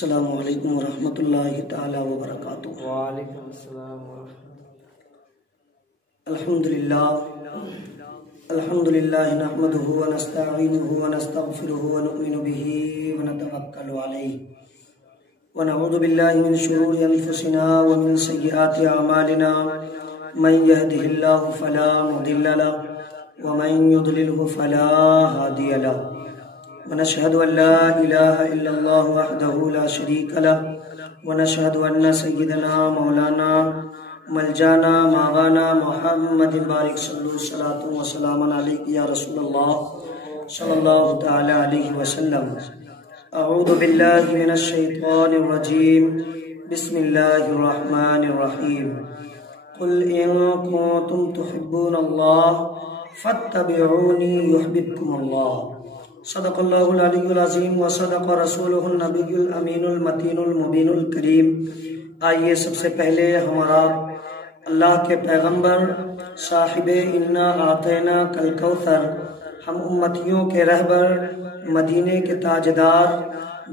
السلام علیکم ورحمۃ اللہ تعالی وبرکاتہ۔ وعلیکم السلام الحمد للہ نحمده ونستعینه ونستغفره ونؤمن به ونتوکل علیہ ونعوذ باللہ من شرور انفسنا ومن سیئات اعمالنا من يهده اللہ فلا مضل له ومن يضلله فلا هادی له ونشهد أن لا إله إلا الله وحده لا شريك له ونشهد أن سيدنا مولانا ملجانا ماغانا محمد بارك صلوا صلاة وسلاما عليك يا رسول الله صلى الله تعالى عليه وسلم۔ أعوذ بالله من الشيطان الرجيم، بسم الله الرحمن الرحيم۔ قل إن كنتم تحبون الله فاتبعوني يحببكم الله۔ صدق اللہ العلی العظیم وصدق رسولہ النبی الامین المتین المبین الکریم۔ آئیے سب سے پہلے ہمارا اللہ کے پیغمبر صاحب انا اعطینا کالکوثر، ہم امتیوں کے رہبر، مدینے کے تاجدار،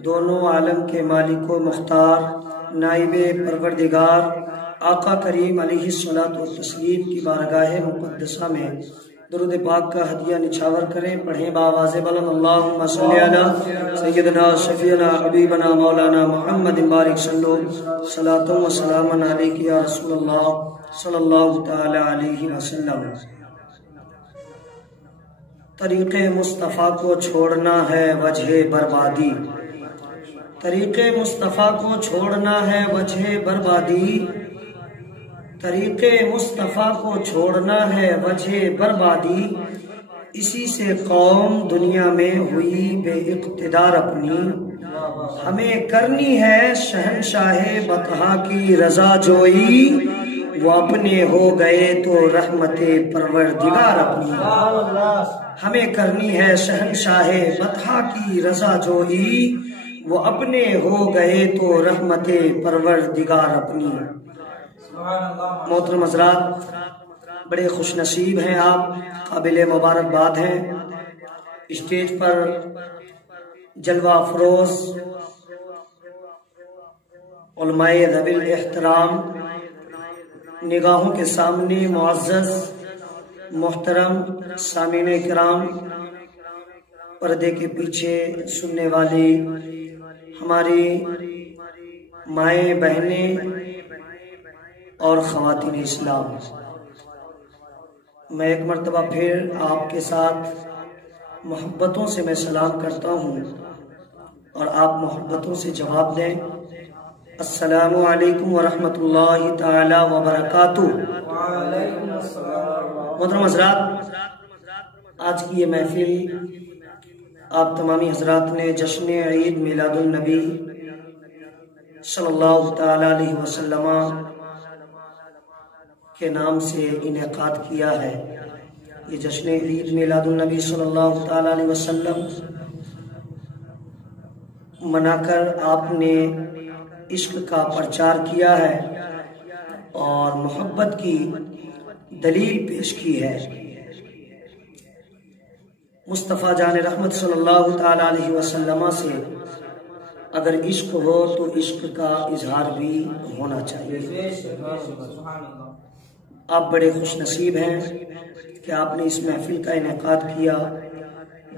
دونوں عالم کے مالک و مختار، نائب پروردگار آقا کریم علیہ الصلوۃ والتسلیم کی بارگاہ مقدسہ میں درود پاک کا ہدیہ نچھاور کریں، پڑھیں بآواز بلند اللہم صلی علی سیدنا شفیعنا حبیبنا مولانا محمد بارک صلو صلاۃ و سلام علیک یا رسول اللہ صلی اللہ تعالی علیہ وسلم۔ طریق مصطفیٰ کو چھوڑنا ہے وجہ بربادی، طریق مصطفیٰ کو چھوڑنا ہے وجہ بربادی، طریق مصطفیٰ کو چھوڑنا ہے وجہ بربادی، اسی سے قوم دنیا میں ہوئی بے اقتدار اپنی، ہمیں کرنی ہے شہنشاہ بطحا کی رضا جوئی، وہ اپنے ہو گئے تو رحمت پروردگار اپنی، ہمیں کرنی ہے شہنشاہ بطحا کی رضا جوئی، وہ اپنے ہو گئے تو رحمت پروردگار اپنی۔ محترم حضرات، بڑے خوش نصیب ہیں آپ، قابل مبارکباد ہیں۔ اسٹیج پر جلوہ افروز علماء ذوی الاحترام، نگاہوں کے سامنے معزز محترم سامعین کرام، پردے کے پیچھے سننے والی ہماری مائیں بہنیں اور خواتین اسلام، میں ایک مرتبہ پھر آپ کے ساتھ محبتوں سے میں سلام کرتا ہوں اور آپ محبتوں سے جواب دیں۔ السلام علیکم ورحمۃ اللہ تعالی وبرکاتہ۔ محترم حضرات، آج کی یہ محفل آپ تمامی حضرات نے جشن عید میلاد النبی صلی اللہ تعالی علیہ وسلم کے نام سے انعقاد کیا ہے۔ یہ جشن عید میلاد النبی صلی اللہ تعالی علیہ وسلم منا کر آپ نے عشق کا پرچار کیا ہے اور محبت کی دلیل پیش کی ہے۔ مصطفیٰ جان رحمت صلی اللہ تعالی علیہ وسلم سے اگر عشق ہو تو عشق کا اظہار بھی ہونا چاہیے۔ آپ بڑے خوش نصیب ہیں کہ آپ نے اس محفل کا انعقاد کیا،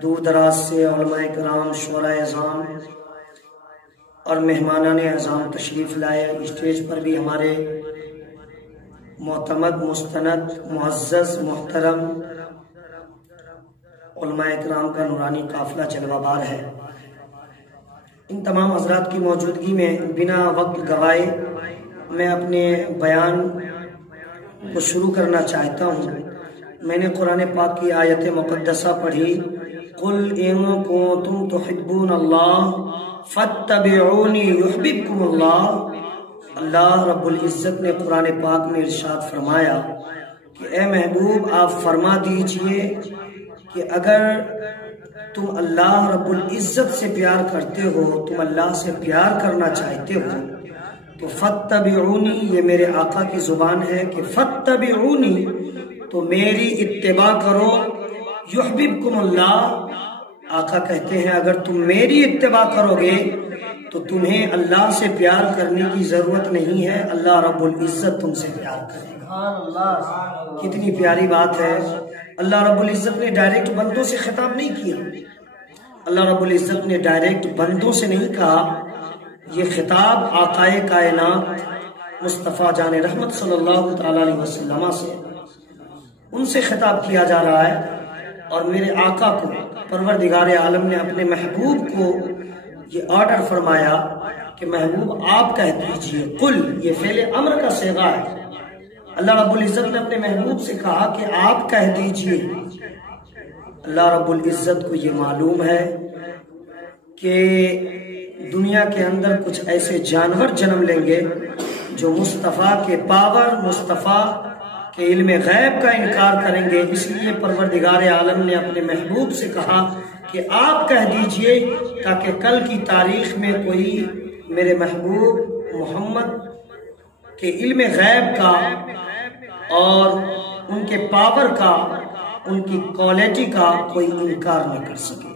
دور دراز سے علماء کرام، شعراء اعظام اور مہمانان اعظام تشریف لائے۔ اسٹیج پر بھی ہمارے معتمد، مستند، معزز، محترم علماء کرام کا نورانی قافلہ جلوہ بار ہے۔ ان تمام حضرات کی موجودگی میں بنا وقت گوائے میں اپنے بیان کو شروع کرنا چاہتا ہوں۔ میں نے قرآن پاک کی آیت مقدسہ پڑھی، قُلْ إِن كُنتُمْ تُحِبُّونَ اللَّهَ فَاتَّبِعُونِي يُحْبِبْكُمُ اللَّهُ۔ اللہ رب العزت نے قرآن پاک میں ارشاد فرمایا کہ اے محبوب آپ فرما دیجئے کہ اگر تم اللہ رب العزت سے پیار کرتے ہو، تم اللہ سے پیار کرنا چاہتے ہو تو فَاتَّبِعُونِي، یہ میرے آقا کی زبان ہے کہ فَاتَّبِعُونِي، تو میری اتباع کرو، یحببکم اللہ، آقا کہتے ہیں اگر تم میری اتباع کرو گے تو تمہیں اللہ سے پیار کرنے کی ضرورت نہیں ہے، اللہ رب العزت تم سے پیار کرے گا۔ کتنی پیاری بات ہے۔ اللہ رب العزت نے ڈائریکٹ بندوں سے خطاب نہیں کیا، اللہ رب العزت نے ڈائریکٹ بندوں سے نہیں کہا، یہ خطاب آقائے کائنات مصطفیٰ جان رحمت صلی اللہ تعالی علیہ وسلم سے، ان سے خطاب کیا جا رہا ہے۔ اور میرے آقا کو پروردگار عالم نے اپنے محبوب کو یہ آرڈر فرمایا کہ محبوب آپ کہہ دیجئے، قل، یہ فعل امر کا صیغہ ہے۔ اللہ رب العزت نے اپنے محبوب سے کہا کہ آپ کہہ دیجئے۔ اللہ رب العزت کو یہ معلوم ہے کہ دنیا کے اندر کچھ ایسے جانور جنم لیں گے جو مصطفیٰ کے پاور، مصطفیٰ کہ علم غیب کا انکار کریں گے، اس لیے پروردگار عالم نے اپنے محبوب سے کہا کہ آپ کہہ دیجئے، تاکہ کل کی تاریخ میں کوئی میرے محبوب محمد کے علم غیب کا اور ان کے پاور کا، ان کی کوالٹی کا کوئی انکار نہ کر سکے۔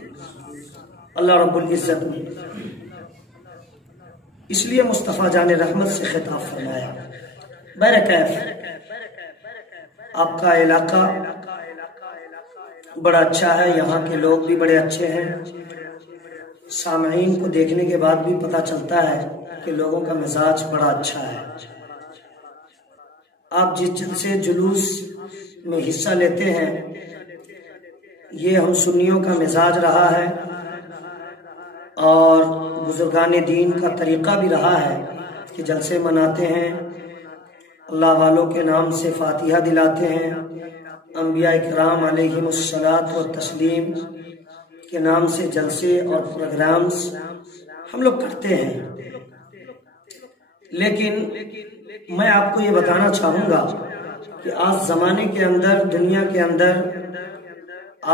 اللہ رب العزت نے اس لیے مصطفیٰ جان رحمت سے خطاب فرمایا۔ بہرکیف آپ کا علاقہ بڑا اچھا ہے، یہاں کے لوگ بھی بڑے اچھے ہیں، سامعین کو دیکھنے کے بعد بھی پتہ چلتا ہے کہ لوگوں کا مزاج بڑا اچھا ہے۔ آپ جس جلسے جلوس میں حصہ لیتے ہیں، یہ ہم سنیوں کا مزاج رہا ہے اور بزرگان دین کا طریقہ بھی رہا ہے کہ جلسے مناتے ہیں، اللہ والوں کے نام سے فاتحہ دلاتے ہیں، انبیاء اکرام علیہم الصلاۃ والتسلیم کے نام سے جلسے اور پروگرامز ہم لوگ کرتے ہیں۔ لیکن میں آپ کو یہ بتانا چاہوں گا کہ آج زمانے کے اندر، دنیا کے اندر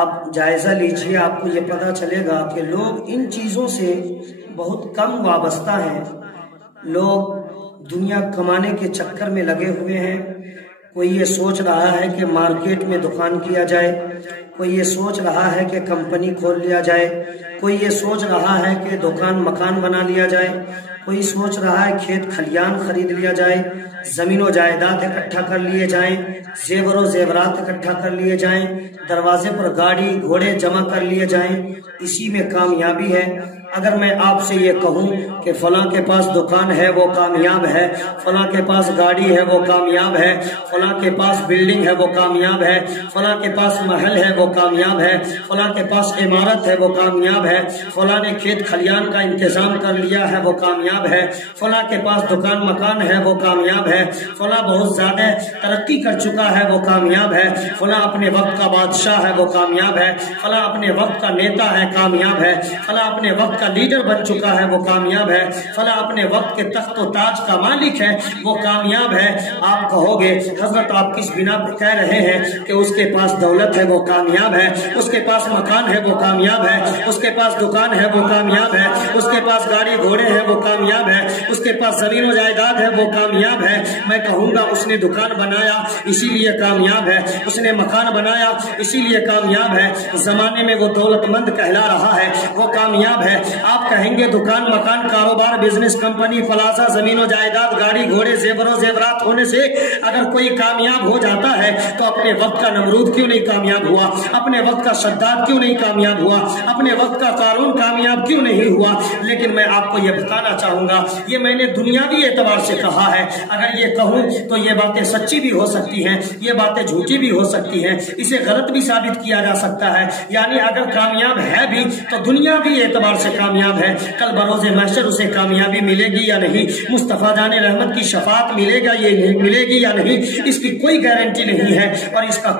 آپ جائزہ لیجئے، آپ کو یہ پتہ چلے گا کہ لوگ ان چیزوں سے بہت کم وابستہ ہیں۔ لوگ دنیا کمانے کے چکر میں لگے ہوئے ہیں۔ کوئی یہ سوچ رہا ہے کہ مارکیٹ میں دکان کیا جائے، کوئی یہ سوچ رہا ہے کہ کمپنی کھول لیا جائے، کوئی یہ سوچ رہا ہے کہ دکان مکان بنا لیا جائے، کوئی سوچ رہا ہے کھیت کھلیان خرید لیا جائے، زمین و جائیداد اکٹھا کر لیے جائیں، زیور و زیورات اکٹھا کر لیے جائیں، دروازے پر گاڑی گھوڑے جمع کر لیے جائیں، اسی میں کامیابی ہے۔ اگر میں آپ سے یہ کہوں کہ فلاں کے پاس دکان ہے وہ کامیاب ہے، فلاں کے پاس گاڑی ہے وہ کامیاب ہے، فلاں کے پاس بلڈنگ ہے وہ کامیاب ہے، فلاں کے پاس محل ہے وہ کامیاب ہے، فلاں کے پاس عمارت ہے وہ کامیاب ہے، فلاں نے کھیت کھلیان کا انتظام کر لیا ہے وہ کامیاب ہے، فلاں کے پاس دکان مکان ہے وہ کامیاب ہے، فلاں بہت زیادہ ترقی کر چکا ہے وہ کامیاب ہے، فلاں اپنے وقت کا بادشاہ ہے وہ کامیاب ہے، فلاں اپنے وقت کا نیتا ہے کامیاب ہے، فلاں اپنے وقت کا لیڈر بن چکا ہے وہ کامیاب ہے، فلاں اپنے وقت کے تخت و تاج کا مالک ہے وہ کامیاب ہے۔ آپ کہو گے حضرت آپ کس بنا پر کہہ رہے ہیں کہ اس کے پاس دولت ہے وہ کامیاب ہے، اس کے پاس مکان ہے وہ کامیاب ہے، اس کے پاس دکان ہے وہ کامیاب ہے، اس کے پاس گاڑی گھوڑے ہیں وہ کامیاب ہے، اس کے پاس زمین و جائیداد ہے وہ کامیاب ہے؟ میں کہوں گا اس نے دکان بنایا اسی لیے کامیاب ہے، اس نے مکان بنایا اسی لیے کامیاب ہے، زمانے میں وہ دولت مند کہلا رہا ہے وہ کامیاب ہے۔ آپ کہیں گے دکان مکان کاروبار بزنس کمپنی پلازا زمین و جائیداد گاڑی گھوڑے زیور و زیورات ہونے سے اگر کوئی کامیاب ہو جاتا ہے تو اپنے وقت کا نمرود کیوں نہیں کامیاب ہوا، اپنے وقت کا شداد کیوں نہیں کامیاب ہوا، اپنے وقت کا قارون کامیاب کیوں نہیں ہوا؟ لیکن میں آپ کو یہ بتانا چاہوں گا، یہ میں نے دنیاوی اعتبار سے کہا ہے، اگر یہ کہوں تو یہ باتیں سچی بھی ہو سکتی ہیں، یہ باتیں جھوٹی بھی ہو سکتی ہیں، اسے غلط بھی ثابت کیا جا سکتا ہے۔ یعنی اگر کامیاب ہے بھی تو دنیاوی اعتبار سے کامیاب ہے، کل بروز محشر اسے کامیابی ملے گی یا نہیں، مصطفیٰ جان رحمت کی شفاعت ملے گا یہ نہیں ملے گی یا نہیں، اس کی کوئی گارنٹی نہیں ہے اور اس کا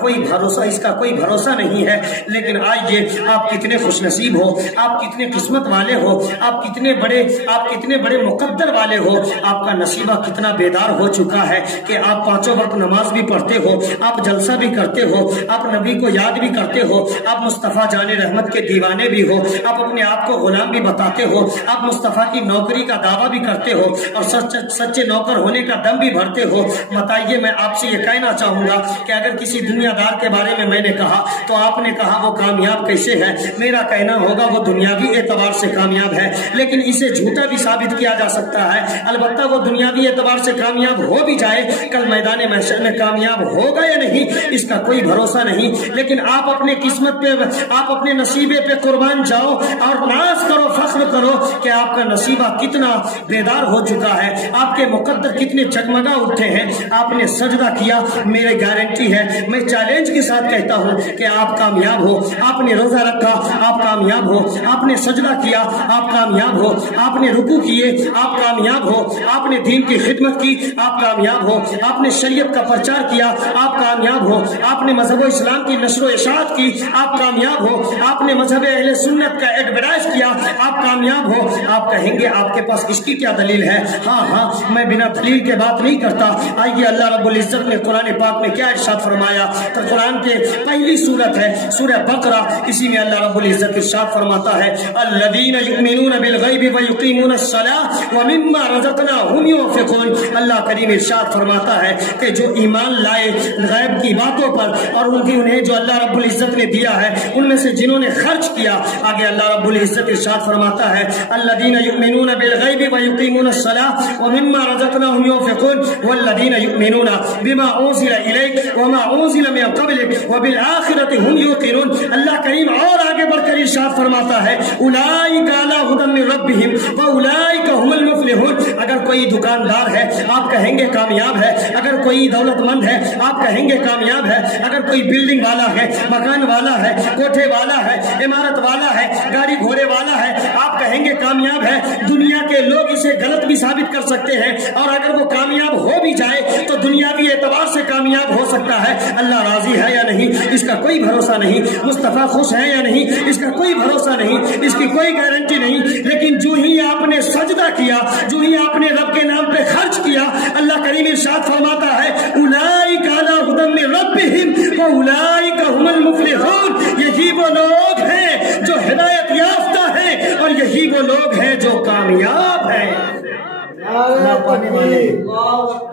کوئی بھروسہ نہیں ہے۔ لیکن آئیے، آپ کتنے خوش نصیب ہو، آپ کتنے قسمت والے ہو، آپ کتنے بڑے مقدر والے ہو، آپ کا نصیبہ کتنا بیدار ہو چکا ہے کہ آپ پانچوں وقت نماز بھی پڑھتے ہو، آپ جلسہ بھی کرتے ہو، آپ نبی کو یاد بھی کرتے ہو، آپ مصطفیٰ جان رحمت کے دیوانے بھی ہو، آپ اپنے آپ کو غلام بھی بتاتے ہو، آپ مصطفیٰ کی نوکری کا دعویٰ بھی کرتے ہو اور سچے نوکر ہونے کا دم بھی بھرتے ہو۔ بتائیے، میں آپ سے یہ کہنا چاہوں گا کہ اگر کسی دنیا دار کے بارے میں نے کہا تو آپ نے کہا وہ کامیاب کیسے ہے؟ میرا کہنا ہوگا وہ دنیاوی اعتبار سے کامیاب ہے، لیکن اسے جھوٹا بھی ثابت کیا جا سکتا ہے۔ البتہ وہ دنیاوی اعتبار سے کامیاب ہو بھی جائے، کل میدان محشر میں کامیاب ہوگا یا نہیں اس کا کوئی بھروسہ نہیں۔ لیکن آپ اپنے قسمت پہ، آپ اپنے نصیبے پہ قربان جاؤ اور ناز کرو، فخر کرو کہ آپ کا نصیبہ کتنا بیدار ہو چکا ہے، آپ کے مقدر کتنے جگمگا اٹھے ہیں، آپ نے سجدہ کیا۔ میرے گارنٹی ہے، میں چیلنج کے ساتھ کہتا ہوں کہ آپ کامیاب ہو۔ آپ نے روزہ رکھا، آپ کامیاب ہو۔ آپ نے سجدہ کیا، آپ کامیاب ہو۔ آپ نے رکوع کیے، آپ کامیاب ہو۔ آپ نے دین کی خدمت کی، آپ کامیاب ہو۔ آپ نے شریعت کا پرچار کیا، آپ کامیاب ہو۔ آپ نے مذہب اسلام کی نشر و اشاعت کی، آپ کامیاب ہو۔ آپ نے مذہب اہل سنت کا ایڈورٹائز کیا، آپ کامیاب ہو۔ آپ کہیں گے آپ کے پاس اس کی کیا دلیل ہے؟ ہاں میں بنا دلیل کے بات نہیں کرتا۔ آئیے اللہ رب العزت نے قرآن پاک میں کیا ارشاد فرمایا؟ تو قرآن کے پہلی سورت ہے سورہ بقرہ، اسی میں اللہ رب العزت ارشاد فرماتا ہے الذین یؤمنون بالغیب ویقیمون الصلاۃ ومما رزقناہم ينفقون۔ اللہ کریم ارشاد فرماتا ہے کہ جو ایمان لائے غیب کی باتوں پر اور انہیں جو اللہ رب العزت نے دیا ہے ان میں سے جنہوں نے خرچ کیا، آگے اللہ رب العزت ارشاد فرماتا ہے الذین یؤمنون بالغیب ویقیمون الصلاۃ ومما رزقناہم ينفقون والذین یؤمنون بما انزل الیک وما انزل من قبلک وبالآخرۃ هم یوقنون۔ اللہ کریم اور آگے بڑھ کر ارشاد فرماتا ہے اولئک علی ھدی من ربہم واولئک هم المفلحون۔ اگر کوئی دکاندار ہے آپ کہیں گے کامیاب ہے، اگر کوئی دولت مند ہے آپ کہیں گے کامیاب ہے، اگر کوئی بلڈنگ والا ہے، مکان والا ہے، کوٹھے والا ہے، عمارت والا ہے، گاڑی گھوڑے والا ہے، آپ کہیں گے کامیاب ہے۔ دنیا کے لوگ اسے غلط بھی ثابت کر سکتے ہیں، اور اگر وہ کامیاب ہو بھی جائے تو دنیاوی اعتبار سے کامیاب ہو سکتا ہے۔ اللہ راضی ہے یا نہیں اس کا کوئی بھروسہ نہیں، مصطفیٰ خوش ہے یا نہیں اس کا کوئی بھروسہ نہیں، اس کی کوئی گارنٹی نہیں۔ لیکن جو ہی آپ نے سجدہ کیا، جو ہی آپ نے رب کے نام پہ خرچ کیا، اللہ کریم ارشاد فرماتا ہے اولئک علی ھدی من ربہم واولئک هم المفلحون۔ یہی وہ لوگ ہیں جو ہدایت یافتہ ہیں، اور یہی وہ لوگ ہیں جو کامیاب ہیں۔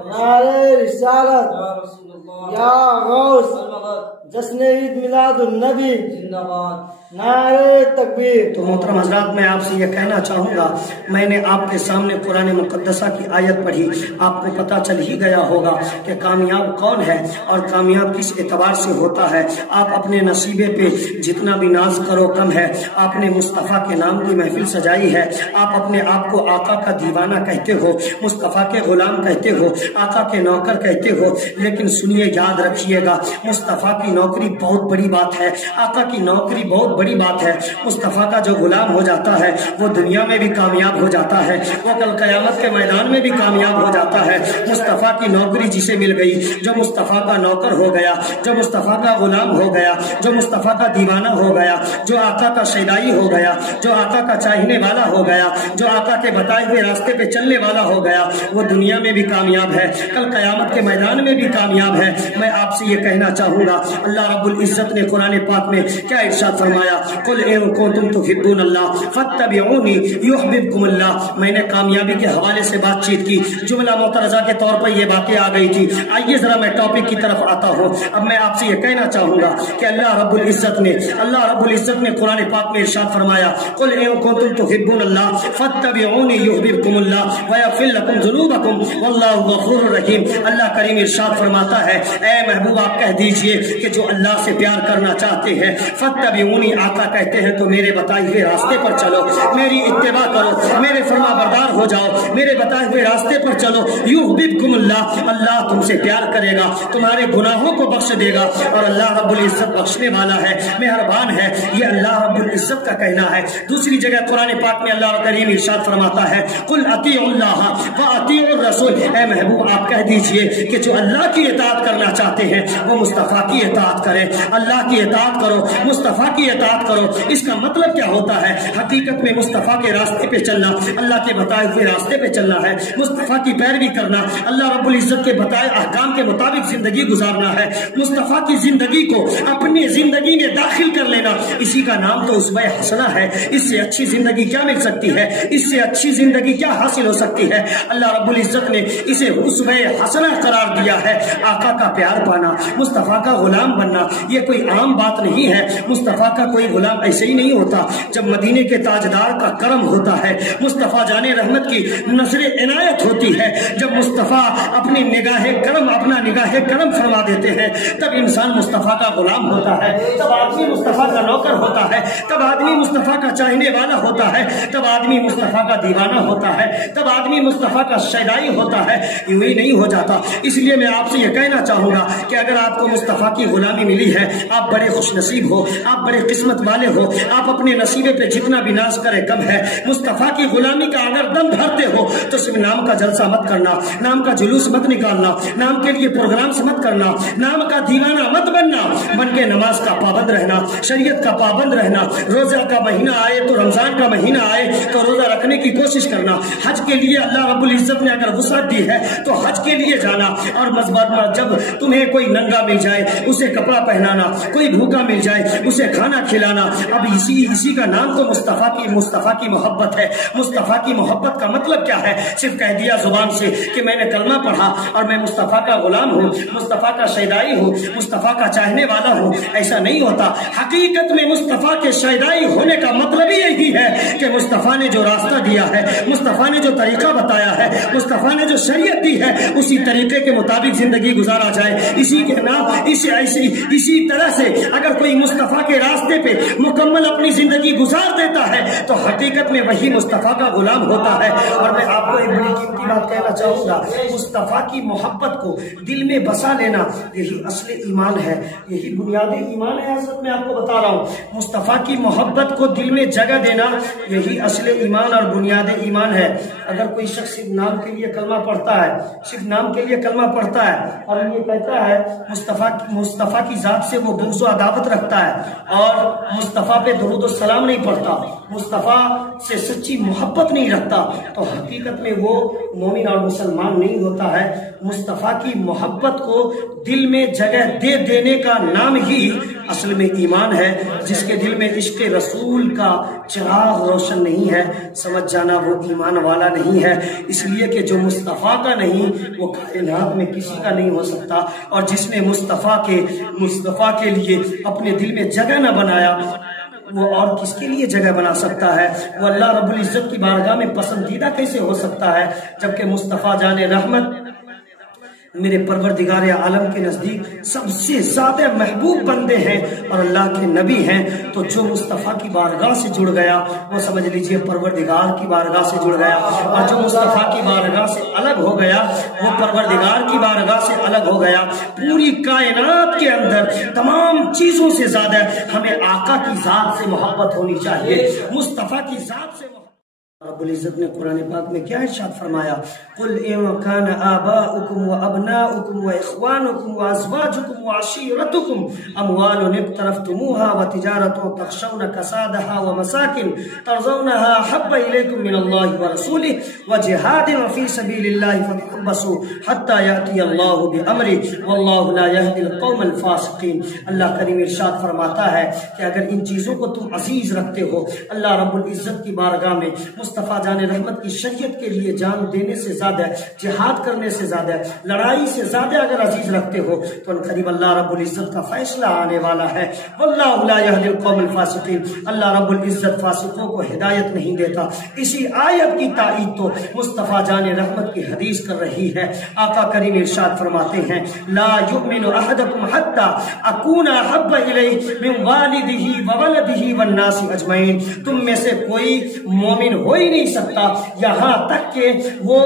نعرہ رسالت، یا غوث، جشن عید میلاد النبی، نعرہ تکبیر۔ تو محترم حضرات میں آپ سے یہ کہنا چاہوں گا، میں نے آپ کے سامنے قرآن مقدسہ کی آیت پڑھی، آپ کو پتہ چل ہی گیا ہوگا کہ کامیاب کون ہے اور کامیاب کس اعتبار سے ہوتا ہے۔ آپ اپنے نصیبے پہ جتنا بھی ناز کرو کم ہے۔ آپ نے مصطفیٰ کے نام کی محفل سجائی ہے، آپ اپنے آپ کو آقا کا دیوانہ کہتے ہو، مصطفیٰ کے غلام کہتے ہو، آقا کے نوکر کہتے ہو، لیکن سنیے یاد رکھیے گا مصطفیٰ کی نوکری بہت بڑی بات ہے، آقا کی نوکری بہت بڑی بات ہے۔ مصطفیٰ کا جو غلام ہو جاتا ہے وہ دنیا میں بھی کامیاب ہو جاتا ہے، وہ کل قیامت کے میدان میں بھی کامیاب ہو جاتا ہے۔ مصطفیٰ کی نوکری جسے مل گئی، جو مصطفیٰ کا نوکر ہو گیا، جو مصطفیٰ کا غلام ہو گیا، جو مصطفیٰ کا دیوانہ ہو گیا، جو آقا کا شیدائی ہو گیا، جو آقا کا چاہنے والا ہو گیا، جو آقا کے بتائے ہوئے راستے پہ چلنے والا ہو گیا، وہ دنیا میں بھی کامیاب ہے، کل قیامت کے میدان میں بھی کامیاب ہے۔ میں آپ سے یہ کہنا چاہوں گا، اللہ رب العزت نے قرآن پاک میں کیا ارشاد فرمایا؟ قل ان کنتم تحبون اللہ فاتبعونی یحببکم اللہ۔ میں نے کامیابی کے حوالے سے بات چیت کی، جملہ معترضہ کے طور پر یہ باتیں آ گئی تھی۔ آئیے ذرا میں ٹاپک کی طرف آتا ہوں۔ اب میں آپ سے یہ کہنا چاہوں گا کہ اللہ رب العزت نے قرآن پاک میں ارشاد فرمایا قل ان کنتم تحبون اللہ فاتبعونی یحببکم اللہ ویغفر لکم ذنوبکم واللہ غفور رحیم۔ اللہ کریم ارشاد فرماتا ہے اے محبوب آپ کہہ دیجئے کہ جو اللہ سے پیار کرنا چاہتے ہیں فاتبعونی، آقا کہتے ہیں تو میرے بتائے ہوئے راستے پر چلو، میری اتباع کرو، میرے فرما بردار ہو جاؤ، میرے بتائے ہوئے راستے پر چلو، یحببکم اللہ، اللہ تم سے پیار کرے گا، تمہارے گناہوں کو بخش دے گا، اور اللہ رب العزت بخشنے والا ہے، مہربان ہے۔ یہ اللہ رب العزت کا کہنا ہے۔ دوسری جگہ قرآن پاک میں اللہ کریم ارشاد فرماتا ہے قل اطیعوا اللہ واطیعوا الرسول۔ اے محبوب آپ کہہ دیجئے کہ جو اللہ کی اطاعت کرنا چاہتے ہیں وہ مصطفیٰ کی اطاعت کریں، اللہ کی اطاعت کرو، مصطفیٰ کی اطاعت کرو۔ اس کا مطلب کیا ہوتا ہے؟ حقیقت میں مصطفیٰ کے راستے پہ چلنا، اللہ کے بتائے ہوئے راستے پہ چلنا ہے، مصطفیٰ کی پیروی کرنا، اللہ رب العزت کے بتائے احکام کے مطابق زندگی گزارنا ہے، مصطفیٰ کی زندگی کو اپنی زندگی میں داخل کر لینا، اسی کا نام تو اسوہ حسنہ ہے۔ اس سے اچھی زندگی کیا مل سکتی ہے؟ اس سے اچھی زندگی کیا حاصل ہو سکتی ہے؟ اللہ رب العزت نے اسے اسوہ حسنہ قرار دیا ہے۔ آقا مصطفیٰ کا پیار پانا، مصطفیٰ کا غلام بننا یہ کوئی عام بات نہیں ہے۔ مصطفیٰ کا کوئی غلام ایسے ہی نہیں ہوتا۔ جب مدینے کے تاجدار کا کرم ہوتا ہے، مصطفیٰ جان رحمت کی نظر عنایت ہوتی ہے، جب مصطفیٰ اپنی اپنا نگاہ کرم فرما دیتے ہیں، تب انسان مصطفیٰ کا غلام ہوتا ہے، تب آدمی مصطفیٰ کا نوکر ہوتا ہے، تب آدمی مصطفیٰ کا چاہنے والا ہوتا ہے، تب آدمی مصطفیٰ کا دیوانہ ہوتا ہے، تب آدمی مصطفیٰ کا شیدائی ہوتا ہے۔ یوں ہی نہیں ہو جاتا۔ اس لیے میں آپ سے یہ کہنا چاہوں گا کہ اگر آپ کو مصطفیٰ کی غلامی ملی ہے، آپ بڑے خوش نصیب ہو، آپ بڑے قسمت والے ہو۔ آپ اپنے نصیبے پہ جتنا بھی ناز کرے کم ہے۔ مصطفیٰ کی غلامی کا اگر دم دھرتے ہو تو صرف نام کا جلسہ مت کرنا، نام کا جلوس مت نکالنا، نام کے لیے پروگرامز مت کرنا، نام کا دیوانہ مت بننا، بن کے نماز کا پابند رہنا، شریعت کا پابند رہنا۔ روزہ کا مہینہ آئے تو رمضان کا مہینہ آئے تو روزہ رکھنے کی کوشش کرنا۔ حج کے لیے اللہ رب العزت نے اگر وسعت دی ہے تو حج کے لیے جانا، اور جب تمہیں کوئی ننگا مل جائے اسے کپڑا پہنانا، کوئی بھوکا مل جائے اسے کھانا کھلانا۔ اب اسی کا نام تو مصطفیٰ کی محبت ہے۔ مصطفیٰ کی محبت کا مطلب کیا ہے؟ صرف کہہ دیا زبان سے کہ میں نے کلمہ پڑھا اور میں مصطفیٰ کا غلام ہوں، مصطفیٰ کا شیدائی ہوں، مصطفیٰ کا چاہنے والا ہوں، ایسا نہیں ہوتا۔ حقیقت میں مصطفیٰ کے شیدائی ہونے کا مطلب ہی یہی ہے کہ مصطفیٰ نے جو راستہ دیا ہے، مصطفیٰ نے جو طریقہ بتایا ہے، مصطفیٰ نے جو شریعت دی ہے، اسی طریقے کے مطابق زندگی گزارا جائے۔ اسی طرح سے اگر کوئی مصطفیٰ کے راستے پہ مکمل اپنی زندگی گزار دیتا ہے تو حقیقت میں وہی مصطفیٰ کا غلام ہوتا ہے۔ اور میں آپ کو ایک بڑی قیمتی بات کہنا چاہوں گا، مصطفیٰ کی محبت کو دل میں بسا لینا یہی اصل ایمان ہے، یہی بنیادی ایمان ہے۔ حضرت میں آپ کو بتا رہا ہوں، مصطفیٰ کی محبت کو دل میں جگہ دینا یہی اصل ایمان اور بنیاد ایمان ہے۔ اگر کوئی شخص صرف نام کے لیے کلمہ پڑھتا ہے، صرف نام کے لیے کلمہ پڑھتا ہے اور یہ کہتا ہے مصطفیٰ کی ذات سے وہ بغض و عداوت رکھتا ہے اور مصطفیٰ پہ درود و سلام نہیں پڑھتا، مصطفیٰ سے سچی محبت نہیں رکھتا، تو حقیقت میں وہ مومن اور مسلمان نہیں ہوتا ہے۔ مصطفیٰ کی محبت کو دل میں جگہ دے دینے کا نام ہی اصل میں ایمان ہے۔ جس کے دل میں عشق رسول کا چراغ روشن نہیں ہے، سمجھ جانا وہ ایمان والا نہیں ہے۔ اس لیے کہ جو مصطفیٰ کا نہیں وہ کائنات میں کسی کا نہیں ہو سکتا، اور جس نے مصطفیٰ کے لیے اپنے دل میں جگہ نہ بنایا وہ اور کس کے لیے جگہ بنا سکتا ہے؟ وہ اللہ رب العزت کی بارگاہ میں پسندیدہ کیسے ہو سکتا ہے جبکہ مصطفیٰ جان رحمت میرے پروردگار عالم کے نزدیک سب سے زیادہ محبوب بندے ہیں اور اللہ کے نبی ہیں۔ تو جو مصطفیٰ کی بارگاہ سے جڑ گیا وہ سمجھ لیجئے پروردگار کی بارگاہ سے جڑ گیا، اور جو مصطفیٰ کی بارگاہ سے الگ ہو گیا وہ پروردگار کی بارگاہ سے الگ ہو گیا۔ پوری کائنات کے اندر تمام چیزوں سے زیادہ ہمیں آقا کی ذات سے محبت ہونی چاہیے، مصطفیٰ کی ذات سے۔ رب العزت نے قرآن پاک میں کیا ارشاد فرمایا؟ قل ان كان آباؤكم وابناؤكم واخوانكم وازواجكم وعشيرتكم اموال اقترفتموها وتجارة تخشون كسادها ومساكن ترضونها احب اليكم من الله ورسوله وجهاد في سبيل الله فتربصوا حتى ياتي الله بامره والله لا يهدي القوم الفاسقين۔ اللہ کریم ارشاد فرماتا ہے کہ اگر ان چیزوں کو تم عزیز رکھتے ہو، اللہ رب العزت کی بارگاہ میں مصطفیٰ جان رحمت کی شریعت کے لیے جان دینے سے زیادہ، جہاد کرنے سے زیادہ، لڑائی سے زیادہ اگر عزیز رکھتے ہو تو ان قریب اللہ رب العزت کا فیصلہ آنے والا ہے۔ واللہ لا یہدی القوم الفاسقین، اللہ رب العزت فاسقوں کو ہدایت نہیں دیتا۔ اسی آیت کی تائید تو مصطفیٰ جان رحمت کی حدیث کر رہی ہے۔ آقا کریم ارشاد فرماتے ہیں لا یؤمن احدکم حتی اکون احب الیہ من والدہ وولدہ والناس اجمعین، تم میں سے کوئی مومن ہو ہی نہیں سکتا یہاں تک کہ وہ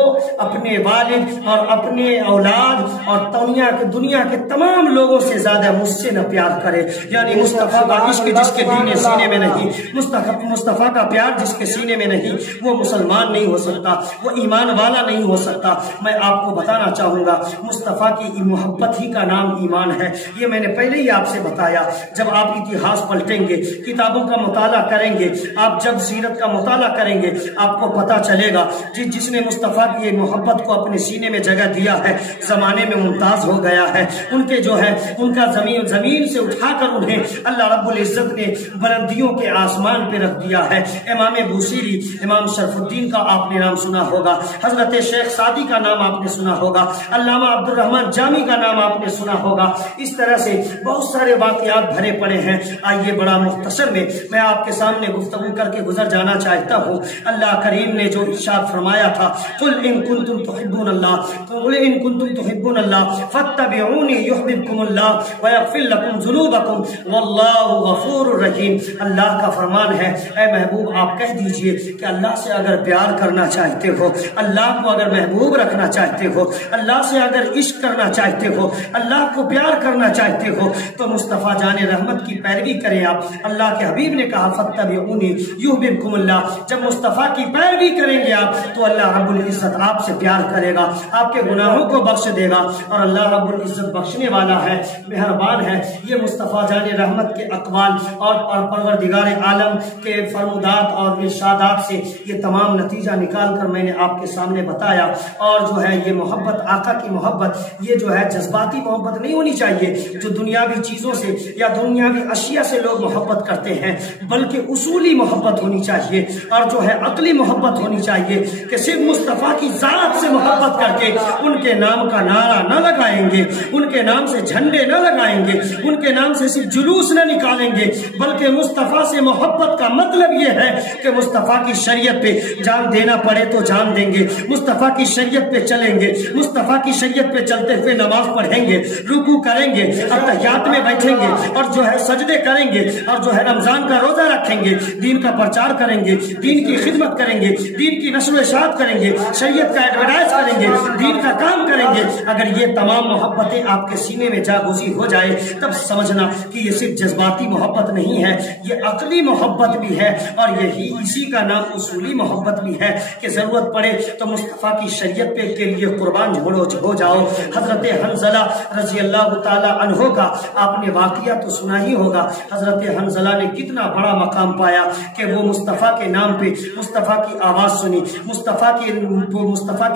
اپنے والد اور اپنے اولاد اور دنیا کے تمام لوگوں سے زیادہ مجھ سے نہ پیار کرے۔ یعنی مصطفیٰ کا عشق جس کے سینے میں نہیں، مصطفیٰ کا پیار جس کے سینے میں نہیں، وہ مسلمان نہیں ہو سکتا، وہ ایمان والا نہیں ہو سکتا۔ میں آپ کو بتانا چاہوں گا مصطفیٰ کی محبت ہی کا نام ایمان ہے۔ یہ میں نے پہلے ہی آپ سے بتایا۔ جب آپ اتہاس پلٹیں گے، کتابوں کا مطالعہ کریں گے، آپ جب سیرت کا مطالعہ کریں گے، آپ کو پتا چلے گا جس نے مصطفیٰ کی محبت کو اپنے سینے میں جگہ دیا ہے زمانے میں ممتاز ہو گیا ہے۔ ان کے جو ہے ان کا زمین سے اٹھا کر انہیں اللہ رب العزت نے بلندیوں کے آسمان پہ رکھ دیا ہے۔ امام بوصیری، امام شرف الدین کا آپ نے نام سنا ہوگا، حضرت شیخ سعدی کا نام آپ نے سنا ہوگا, علامہ عبد الرحمن جامی کا نام آپ نے سنا ہوگا. اس طرح سے بہت سارے واقعات بھرے پڑے ہیں. آئیے بڑا مختصر میں آپ کے سامنے گفتگو کر کے گزر جانا چاہتا ہوں. اللہ کریم نے جو ارشاد فرمایا تھا, قل ان کنتم تحبون اللہ, قل ان کنتم تحبون اللہ فاتبعونی یحببکم اللہ ویغفر لکم ذنوبکم واللہ غفور رحیم. اللہ کا فرمان ہے, اے محبوب آپ کہہ دیجئے کہ اللہ سے اگر پیار کرنا چاہتے ہو, اللہ کو اگر محبوب رکھنا چاہتے ہو, اللہ سے اگر عشق کرنا چاہتے ہو, اللہ کو پیار کرنا چاہتے ہو, تو مصطفیٰ جان رحمت کی پیروی کریں آپ. اللہ کے حبیب نے کہا فاتبعونی یحببکم اللہ. جب مصطفیٰ کی پیروی کریں گے آپ تو اللہ رب العزت آپ سے پیار کرے گا, آپ کے گناہوں کو بخش دے گا. اور اللہ رب العزت بخشنے والا ہے, مہربان ہے. یہ مصطفیٰ جان رحمت کے اقوال اور پروردگار عالم کے فرمودات اور ارشادات سے یہ تمام نتیجہ نکال کر میں نے آپ کے سامنے بتایا. اور جو ہے یہ محبت, آقا کی محبت, یہ جو ہے جذباتی محبت نہیں ہونی چاہیے جو دنیاوی چیزوں سے یا دنیاوی اشیاء سے لوگ محبت کرتے ہیں, بلکہ اصولی محبت ہونی چاہیے اور جو ہے عقلی محبت ہونی چاہیے کہ صرف مصطفیٰ کی ذات سے محبت کر کے ان کے نام کا نعرہ نہ لگائیں گے, ان کے نام سے جھنڈے نہ لگائیں گے, ان کے نام سے صرف جلوس نہ نکالیں گے, بلکہ مصطفیٰ سے محبت کا مطلب یہ ہے کہ مصطفیٰ کی شریعت پہ جان دینا پڑے تو جان دیں گے, مصطفیٰ کی شریعت پہ چلیں گے, مصطفیٰ کی شریعت پہ چلتے ہوئے نماز پڑھیں گے, رکوع کریں گے, تحیات میں بیٹھیں گے, اور جو ہے سجدے کریں گے, اور جو ہے رمضان کا روزہ رکھیں گے, دین کا پرچار کریں گے, دین کی خدمت کریں گے, دین کی نشر و اشاعت کریں گے, شریعت کا ایڈورٹائز کریں گے, دین کا کام کریں گے. اگر یہ تمام محبتیں آپ کے سینے میں جاگوزی ہو جائے تب سمجھنا کہ یہ صرف جذباتی محبت نہیں ہے, یہ عقلی محبت بھی ہے, اور یہی اسی کا نام اصولی محبت بھی ہے کہ ضرورت پڑے تو مصطفیٰ کی شریعت پہ کے لیے قربان ہو جاؤ. حضرت حنظلہ رضی اللہ تعالی عنہ کا آپ نے واقعہ تو سنا ہی ہوگا. حضرت حنظلہ نے کتنا بڑا مقام پایا کہ وہ مصطفیٰ کے نام پہ مصطفیٰ کی آواز سنی, مصطفیٰ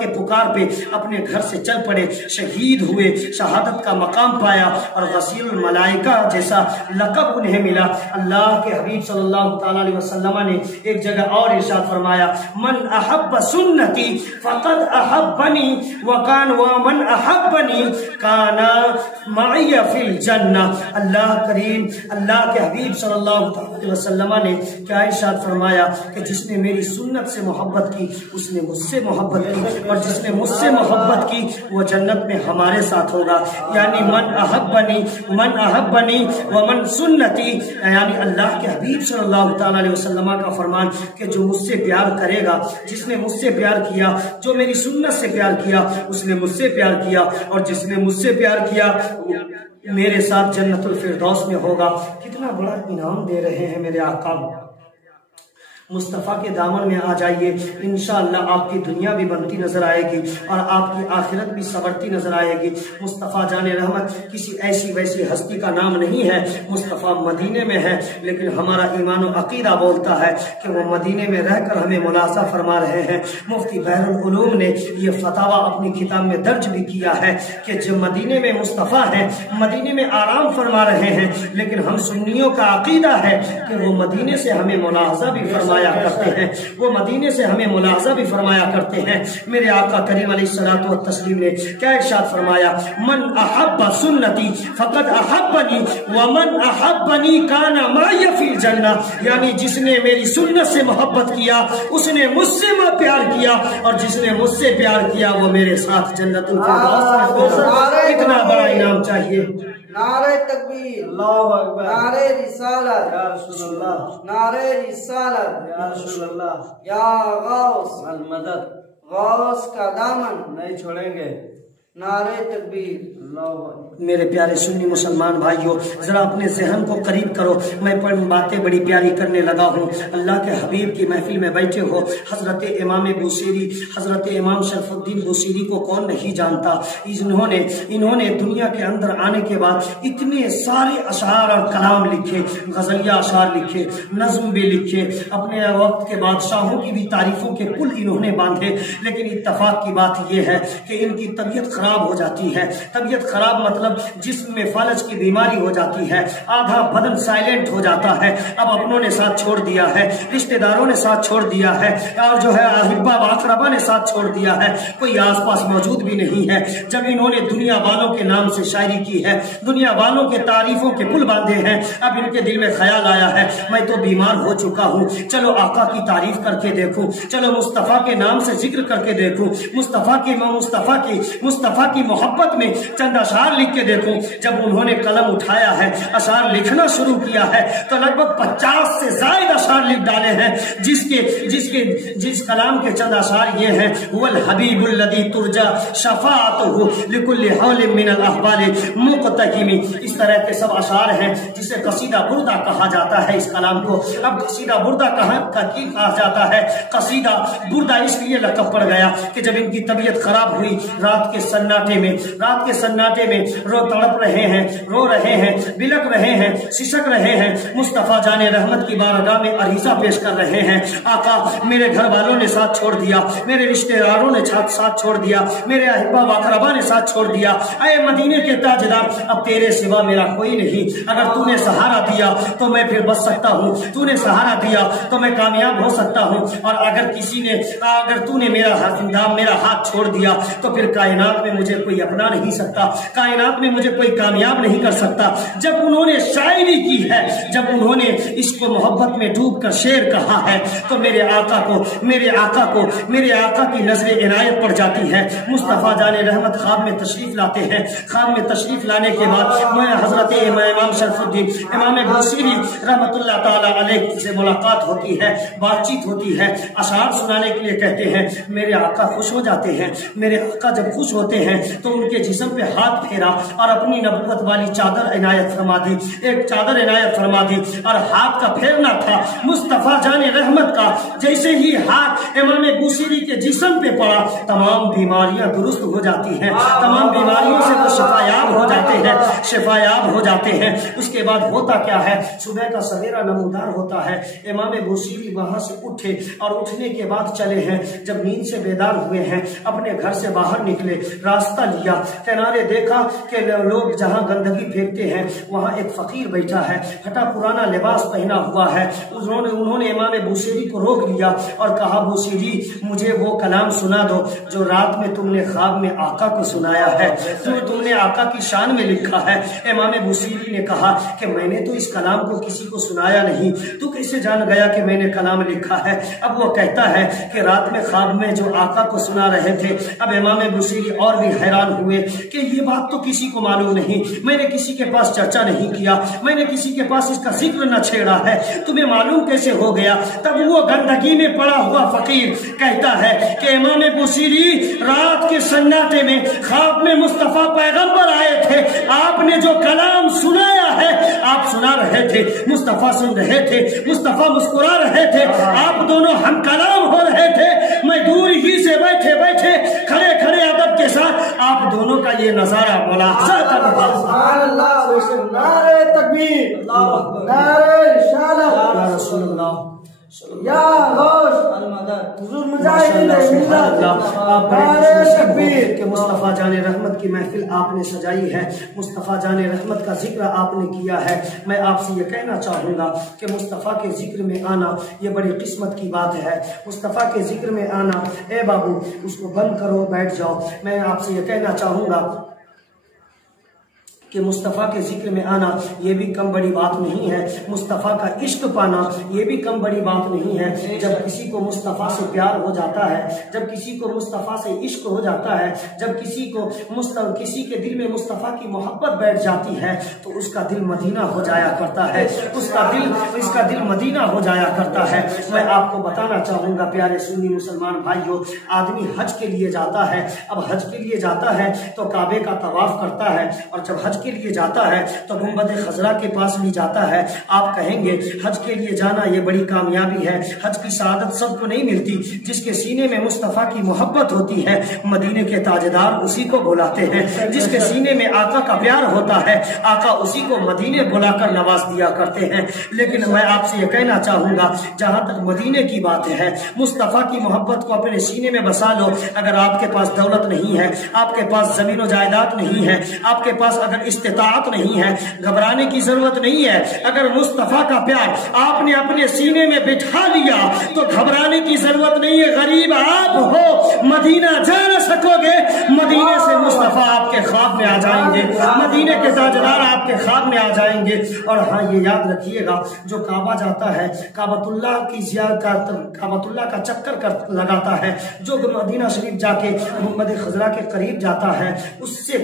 کے پکار پہ اپنے گھر سے چل پڑے, شہید ہوئے, شہادت کا مقام پایا, اور غسیل الملائکہ جیسا لقب انہیں ملا. اللہ کے حبیب صلی اللہ تعالی علیہ وسلم نے ایک جگہ اور ارشاد فرمایا, من احب سنتی فقد احبنی ومن احبنی کان معی فی الجنہ. اللہ کریم, اللہ کے حبیب صلی اللہ تعالی علیہ وسلم نے کیا ارشاد فرمایا کہ جس نے میری سنت سے محبت کی اس نے مجھ سے محبت کی, اور جس نے مجھ سے محبت کی وہ جنت میں ہمارے ساتھ ہوگا. یعنی من احبنی ومن سنتی, یعنی اللہ کے حبیب صلی اللہ تعالی علیہ وسلم کا فرمان کہ جو مجھ سے پیار کرے گا, جس نے مجھ سے پیار کیا, جو میری سنت سے پیار کیا اس نے مجھ سے پیار کیا, اور جس نے مجھ سے پیار کیا میرے ساتھ جنت الفردوس میں ہوگا. کتنا بڑا انعام دے رہے ہیں میرے آقا. مصطفیٰ کے دامن میں آ جائیے, انشاءاللہ آپ کی دنیا بھی بنتی نظر آئے گی اور آپ کی آخرت بھی سنورتی نظر آئے گی. مصطفیٰ جان رحمت کسی ایسی ویسی ہستی کا نام نہیں ہے. مصطفیٰ مدینے میں ہے, لیکن ہمارا ایمان و عقیدہ بولتا ہے کہ وہ مدینے میں رہ کر ہمیں ملاحظہ فرما رہے ہیں. مفتی بحر العلوم نے یہ فتاویٰ اپنی کتاب میں درج بھی کیا ہے کہ جو مدینے میں مصطفیٰ ہیں, مدینے میں آرام فرما رہے ہیں, لیکن ہم سنیوں کا عقیدہ ہے کہ وہ مدینے سے ہمیں ملاحظہ بھی فرمایا کرتے ہیں, وہ مدینے سے ہمیں ملاحظہ بھی فرمایا کرتے ہیں. میرے آقا کریم علیہ الصلوۃ والتسلیم نے کیا ارشاد فرمایا, من احب سنتی فقد احبنی ومن احبنی کان معی فی الجنہ. یعنی جس نے میری سنت سے محبت کیا اس نے مجھ سے پیار کیا, اور جس نے مجھ سے پیار کیا وہ میرے ساتھ جنت الفردوس میں ہوگا. کتنا بڑا انعام چاہیے. نعرہ تکبیر, اللہ اکبر, نعرہ رسالت یا رسول اللہ, نعرہ رسالت یا رسول اللہ, یا غوث المدد, غوث کا دامن نہیں چھوڑیں گے. نعرہ تکبیر, اللہ اکبر. میرے پیارے سنی مسلمان بھائیوں, ذرا اپنے ذہن کو قریب کرو. میں باتیں بڑی پیاری کرنے لگا ہوں. اللہ کے حبیب کی محفل میں بیٹھے ہو. حضرت امام بوصیری, حضرت امام شرف الدین بوصیری کو کون نہیں جانتا. انہوں نے دنیا کے اندر آنے کے بعد اتنے سارے اشعار اور کلام لکھے, غزلیہ اشعار لکھے, نظم بھی لکھے, اپنے وقت کے بادشاہوں کی بھی تعریفوں کے پل انہوں نے باندھے. لیکن اتفاق کی بات یہ ہے کہ ان کی طبیعت خراب ہو جاتی ہے. طبیعت خراب مطلب جسم میں فالج کی بیماری ہو جاتی ہے, آدھا بدن سائلنٹ ہو جاتا ہے. اب اپنوں نے ساتھ چھوڑ دیا ہے, رشتہ داروں نے ساتھ چھوڑ دیا ہے, اور جو ہے احباب اقربا نے ساتھ چھوڑ دیا ہے, کوئی آس پاس موجود بھی نہیں ہے. جب انہوں نے دنیا والوں کے نام سے شاعری کی ہے, دنیا والوں کے تعریفوں کے پل باندھے ہیں, اب ان کے دل میں خیال آیا ہے میں تو بیمار ہو چکا ہوں, چلو آقا کی تعریف کر کے دیکھوں, چلو مصطفیٰ کے نام سے ذکر کر کے دیکھوں, مصطفیٰ کی محبت میں چند اشعار لکھ کے دیکھوں. جب انہوں نے قلم اٹھایا ہے, اشعار لکھنا شروع کیا ہے, تو لگ بھگ 50 سے زائد اشعار لکھ ڈالے ہیں, جس کلام کے چند اشعار یہ ہیں: هو الحبیب الذی ترجا شفاعتہ لکل حول من الاحوال مقتحم. اس طرح کے سب اشعار ہیں جسے قصیدہ بردہ کہا جاتا ہے. اس کلام کو اب قصیدہ بردہ کہا جاتا ہے. قصیدہ بردہ اس لیے لقب پڑ گیا کہ جب ان کی طبیعت خراب ہوئی, رات کے سناٹے میں تڑپ رہے ہیں, رو رہے ہیں, بلک رہے ہیں, سسک رہے ہیں, مصطفیٰ جان رحمت کی بارگاہ میں عریضہ پیش کر رہے ہیں: آقا میرے گھر والوں نے ساتھ چھوڑ دیا, میرے رشتہ داروں نے ساتھ چھوڑ دیا, میرے احباب اقربا نے ساتھ چھوڑ دیا. اے مدینے کے تاجدار, اب تیرے سوا میرا کوئی نہیں. اگر تو نے سہارا دیا تو میں پھر بچ سکتا ہوں, تو نے سہارا دیا تو میں کامیاب ہو سکتا ہوں, اور اگر تو نے میرا ہاتھ چھوڑ دیا تو پھر کائنات میں مجھے کوئی اپنا نہیں سکتا, کائنات میں مجھے کوئی کامیاب نہیں کر سکتا. جب انہوں نے شاعری کی ہے, جب انہوں نے اس کو محبت میں ڈوب کر شعر کہا ہے, تو میرے آقا کی نظر عنایت پڑ جاتی ہے. مصطفیٰ جان رحمت خواب میں تشریف لاتے ہیں. خواب میں تشریف لانے کے بعد میں حضرت امام شرف الدین امام بوصیری رحمت اللہ تعالی علیہ سے ملاقات ہوتی ہے, بات چیت ہوتی ہے. اشعار سنانے کے لیے کہتے ہیں. میرے آقا خوش ہو جاتے ہیں. میرے آقا جب خوش ہوتے ہیں تو ان کے جسم پہ ہاتھ پھیرا اور اپنی نبوت والی چادر عنایت فرما دی, ایک چادر عنایت فرما دی, اور ہاتھ کا پھیرنا تھا مصطفیٰ جان رحمت کا. جیسے ہی ہاتھ امام بوصیری کے جسم پہ پڑا, تمام بیماریاں درست ہو جاتی ہیں, تمام بیماریوں سے وہ شفایاب ہو جاتے ہیں. اس کے بعد ہوتا کیا ہے, صبح کا سویرا نمودار ہوتا ہے. امام بوصیری وہاں سے اٹھے, اور اٹھنے کے بعد چلے ہیں. جب نیند سے بیدار ہوئے ہیں, اپنے گھر سے باہر نکلے, راستہ لیا, کنارے دیکھا کہ لوگ جہاں گندگی پھینکتے ہیں وہاں ایک فقیر بیٹھا ہے, پھٹا پرانا لباس پہنا ہوا ہے. انہوں نے امام بوصیری کو روک لیا اور کہا: بوصیری, مجھے وہ کلام سنا دو جو رات میں تم نے خواب میں آقا کو سنایا ہے, جو تم نے آقا کی شان میں لکھا ہے. امام بوصیری نے کہا کہ میں نے تو اس کلام کو کسی کو سنایا نہیں, تو کیسے جان گیا کہ میں نے کلام لکھا ہے؟ اب وہ کہتا ہے کہ رات میں خواب میں جو آقا کو سنا رہے تھے. اب امام بوصیری اور بھی حیران ہوئے کہ یہ بات تو کسی کو معلوم نہیں, میں نے کسی کے پاس چرچا نہیں کیا, میں نے کسی کے پاس اس کا ذکر نہ چھیڑا ہے, تمہیں معلوم کیسے ہو گیا؟ تب وہ گندگی میں پڑا ہوا فقیر کہتا ہے کہ امام بوصیری, رات کے سناٹے میں خواب میں مصطفیٰ پیغمبر آئے تھے, آپ نے جو کلام سنایا ہے, آپ سنا رہے تھے, مصطفیٰ سن رہے تھے, مصطفیٰ مسکرا رہے تھے, آپ دونوں ہم کلام ہو رہے تھے, میں دور ہی سے بیٹھے کھڑے ادب کے ساتھ آپ دونوں کا یہ نظارہ ملاحظہ کر رہا. سبحان اللہ, نعرہ تکبیر, نعرہ رسالت, یا رسول اللہ, یا غوث المدد, حضور مجاہدین ملت, نعرہ تکبیر. کہ مصطفیٰ جان رحمت کی محفل آپ نے سجائی ہے, مصطفیٰ جان رحمت کا ذکر آپ نے کیا ہے. میں آپ سے یہ کہنا چاہوں گا کہ مصطفیٰ کے ذکر میں آنا یہ بڑی قسمت کی بات ہے. مصطفیٰ کے ذکر میں آنا, اے بابو اس کو بند کرو, بیٹھ جاؤ. میں آپ سے یہ کہنا چاہوں گا کہ مصطفیٰ کے ذکر میں آنا یہ بھی کم بڑی بات نہیں ہے. مصطفیٰ کا عشق پانا یہ بھی کم بڑی بات نہیں ہے. جب کسی کو مصطفیٰ سے پیار ہو جاتا ہے, جب کسی کو مصطفیٰ سے عشق ہو جاتا ہے, جب کسی کے دل میں مصطفیٰ کی محبت بیٹھ جاتی ہے تو اس کا دل مدینہ ہو جایا کرتا ہے, اس کا دل مدینہ ہو جایا کرتا ہے. میں آپ کو بتانا چاہوں گا پیارے سنی مسلمان بھائیوں, آدمی حج کے لیے جاتا ہے. اب حج کے لیے جاتا ہے تو کعبے کا طواف کرتا ہے, اور جب حج کے لیے جاتا ہے تو گنبد خضرا کے پاس بھی جاتا ہے، آپ کہیں گے حج کے لیے جانا یہ بڑی کامیابی ہے، حج کی سعادت سب کو نہیں ملتی، جس کے سینے میں مصطفیٰ کی محبت ہوتی ہے مدینے کے تاجدار اسی کو بلاتے ہیں، جس کے سینے میں آقا کا پیار ہوتا ہے آقا اسی کو مدینے بلا کر نواز دیا کرتے ہیں۔ لیکن میں آپ سے یہ کہنا چاہوں گا، جہاں تک مدینے کی بات ہے، مصطفیٰ کی محبت کو اپنے سینے میں بسا لو۔ اگر آپ کے پاس دولت نہیں ہے، آپ کے پاس زمین و جائیداد نہیں ہے، آپ کے پاس اگر استطاعت نہیں ہے، گھبرانے کی ضرورت نہیں ہے۔ اگر مصطفیٰ کا پیار آپ نے اپنے سینے میں بٹھا لیا تو گھبرانے کی ضرورت نہیں ہے۔ غریب آپ ہو، مدینہ جا نہ سکو گے، مدینے سے مصطفیٰ آپ کے خواب میں آ جائیں گے، مدینے کے تاجدار آپ کے خواب میں آ جائیں گے۔ اور ہاں یہ یاد رکھیے گا، جو کعبہ جاتا ہے، کعبۃ اللہ کی زیارت، کعبۃ اللہ کا چکر لگاتا ہے، جو مدینہ شریف جا کے گنبد خضرا کے قریب جاتا ہے، اس سے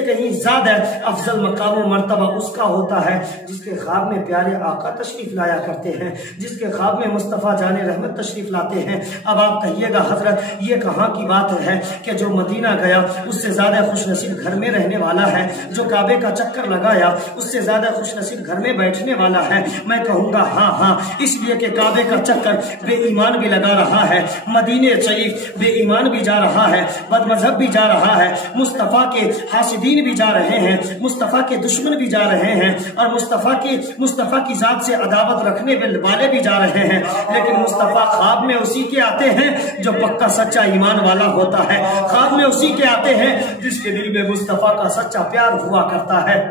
کہیں زیادہ افضل مقام و مرتبہ اس کا ہوتا ہے جس کے خواب میں پیارے آقا تشریف لایا کرتے ہیں، جس کے خواب میں مصطفیٰ جان رحمت تشریف لاتے ہیں۔ اب آپ کہیے گا حضرت یہ کہاں کی بات ہے کہ جو مدینہ گیا اس سے زیادہ خوش نصیب گھر میں رہنے والا ہے، جو کعبے کا چکر لگایا اس سے زیادہ خوش نصیب گھر میں بیٹھنے والا ہے۔ میں کہوں گا ہاں، اس لیے کہ کعبے کا چکر بے ایمان بھی لگا رہا ہے، مدینے شریف بے ایمان بھی جا رہا ہے، بد مذہب بھی جا رہا ہے، مصطفیٰ کے حاسدین بھی جا رہے ہیں، مصطفیٰ کے دشمن بھی جا رہے ہیں، اور مصطفیٰ کی ذات سے عداوت رکھنے والے بھی جا رہے ہیں۔ لیکن مصطفیٰ خواب میں اسی کے آتے ہیں جو پکا سچا ایمان والا ہوتا ہے، خواب میں اسی کے آتے ہیں جس کے دل میں مصطفیٰ کا سچا پیار ہوا کرتا ہے۔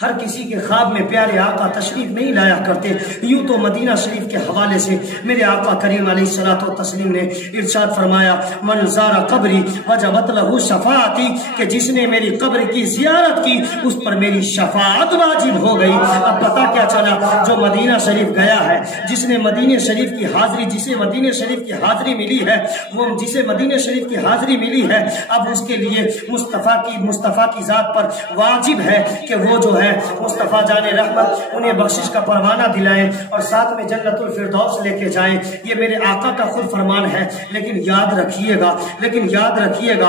ہر کسی کے خواب میں پیارے آقا تشریف نہیں لایا کرتے۔ یوں تو مدینہ شریف کے حوالے سے میرے آقا کریم علیہ الصلوۃ والتسلیم نے ارشاد فرمایا، من زار قبری وجبت لہ شفاعتی، کہ جس نے میری قبر کی زیارت کی اس پر میری شفاعت واجب ہو گئی۔ اب پتہ کیا چلا، جو مدینہ شریف گیا ہے، جس نے مدینہ شریف کی حاضری، جسے مدینہ شریف کی حاضری ملی ہے، وہ جسے مدینہ شریف کی حاضری ملی ہے، اب اس کے لیے مصطفیٰ کی ذات پر واجب ہے کہ وہ جو ہے مصطفیٰ جان رحمت انہیں بخشش کا پروانہ دلائیں اور ساتھ میں جنت الفردوس لے کے جائیں۔ یہ میرے آقا کا خود فرمان ہے۔ لیکن یاد رکھیے گا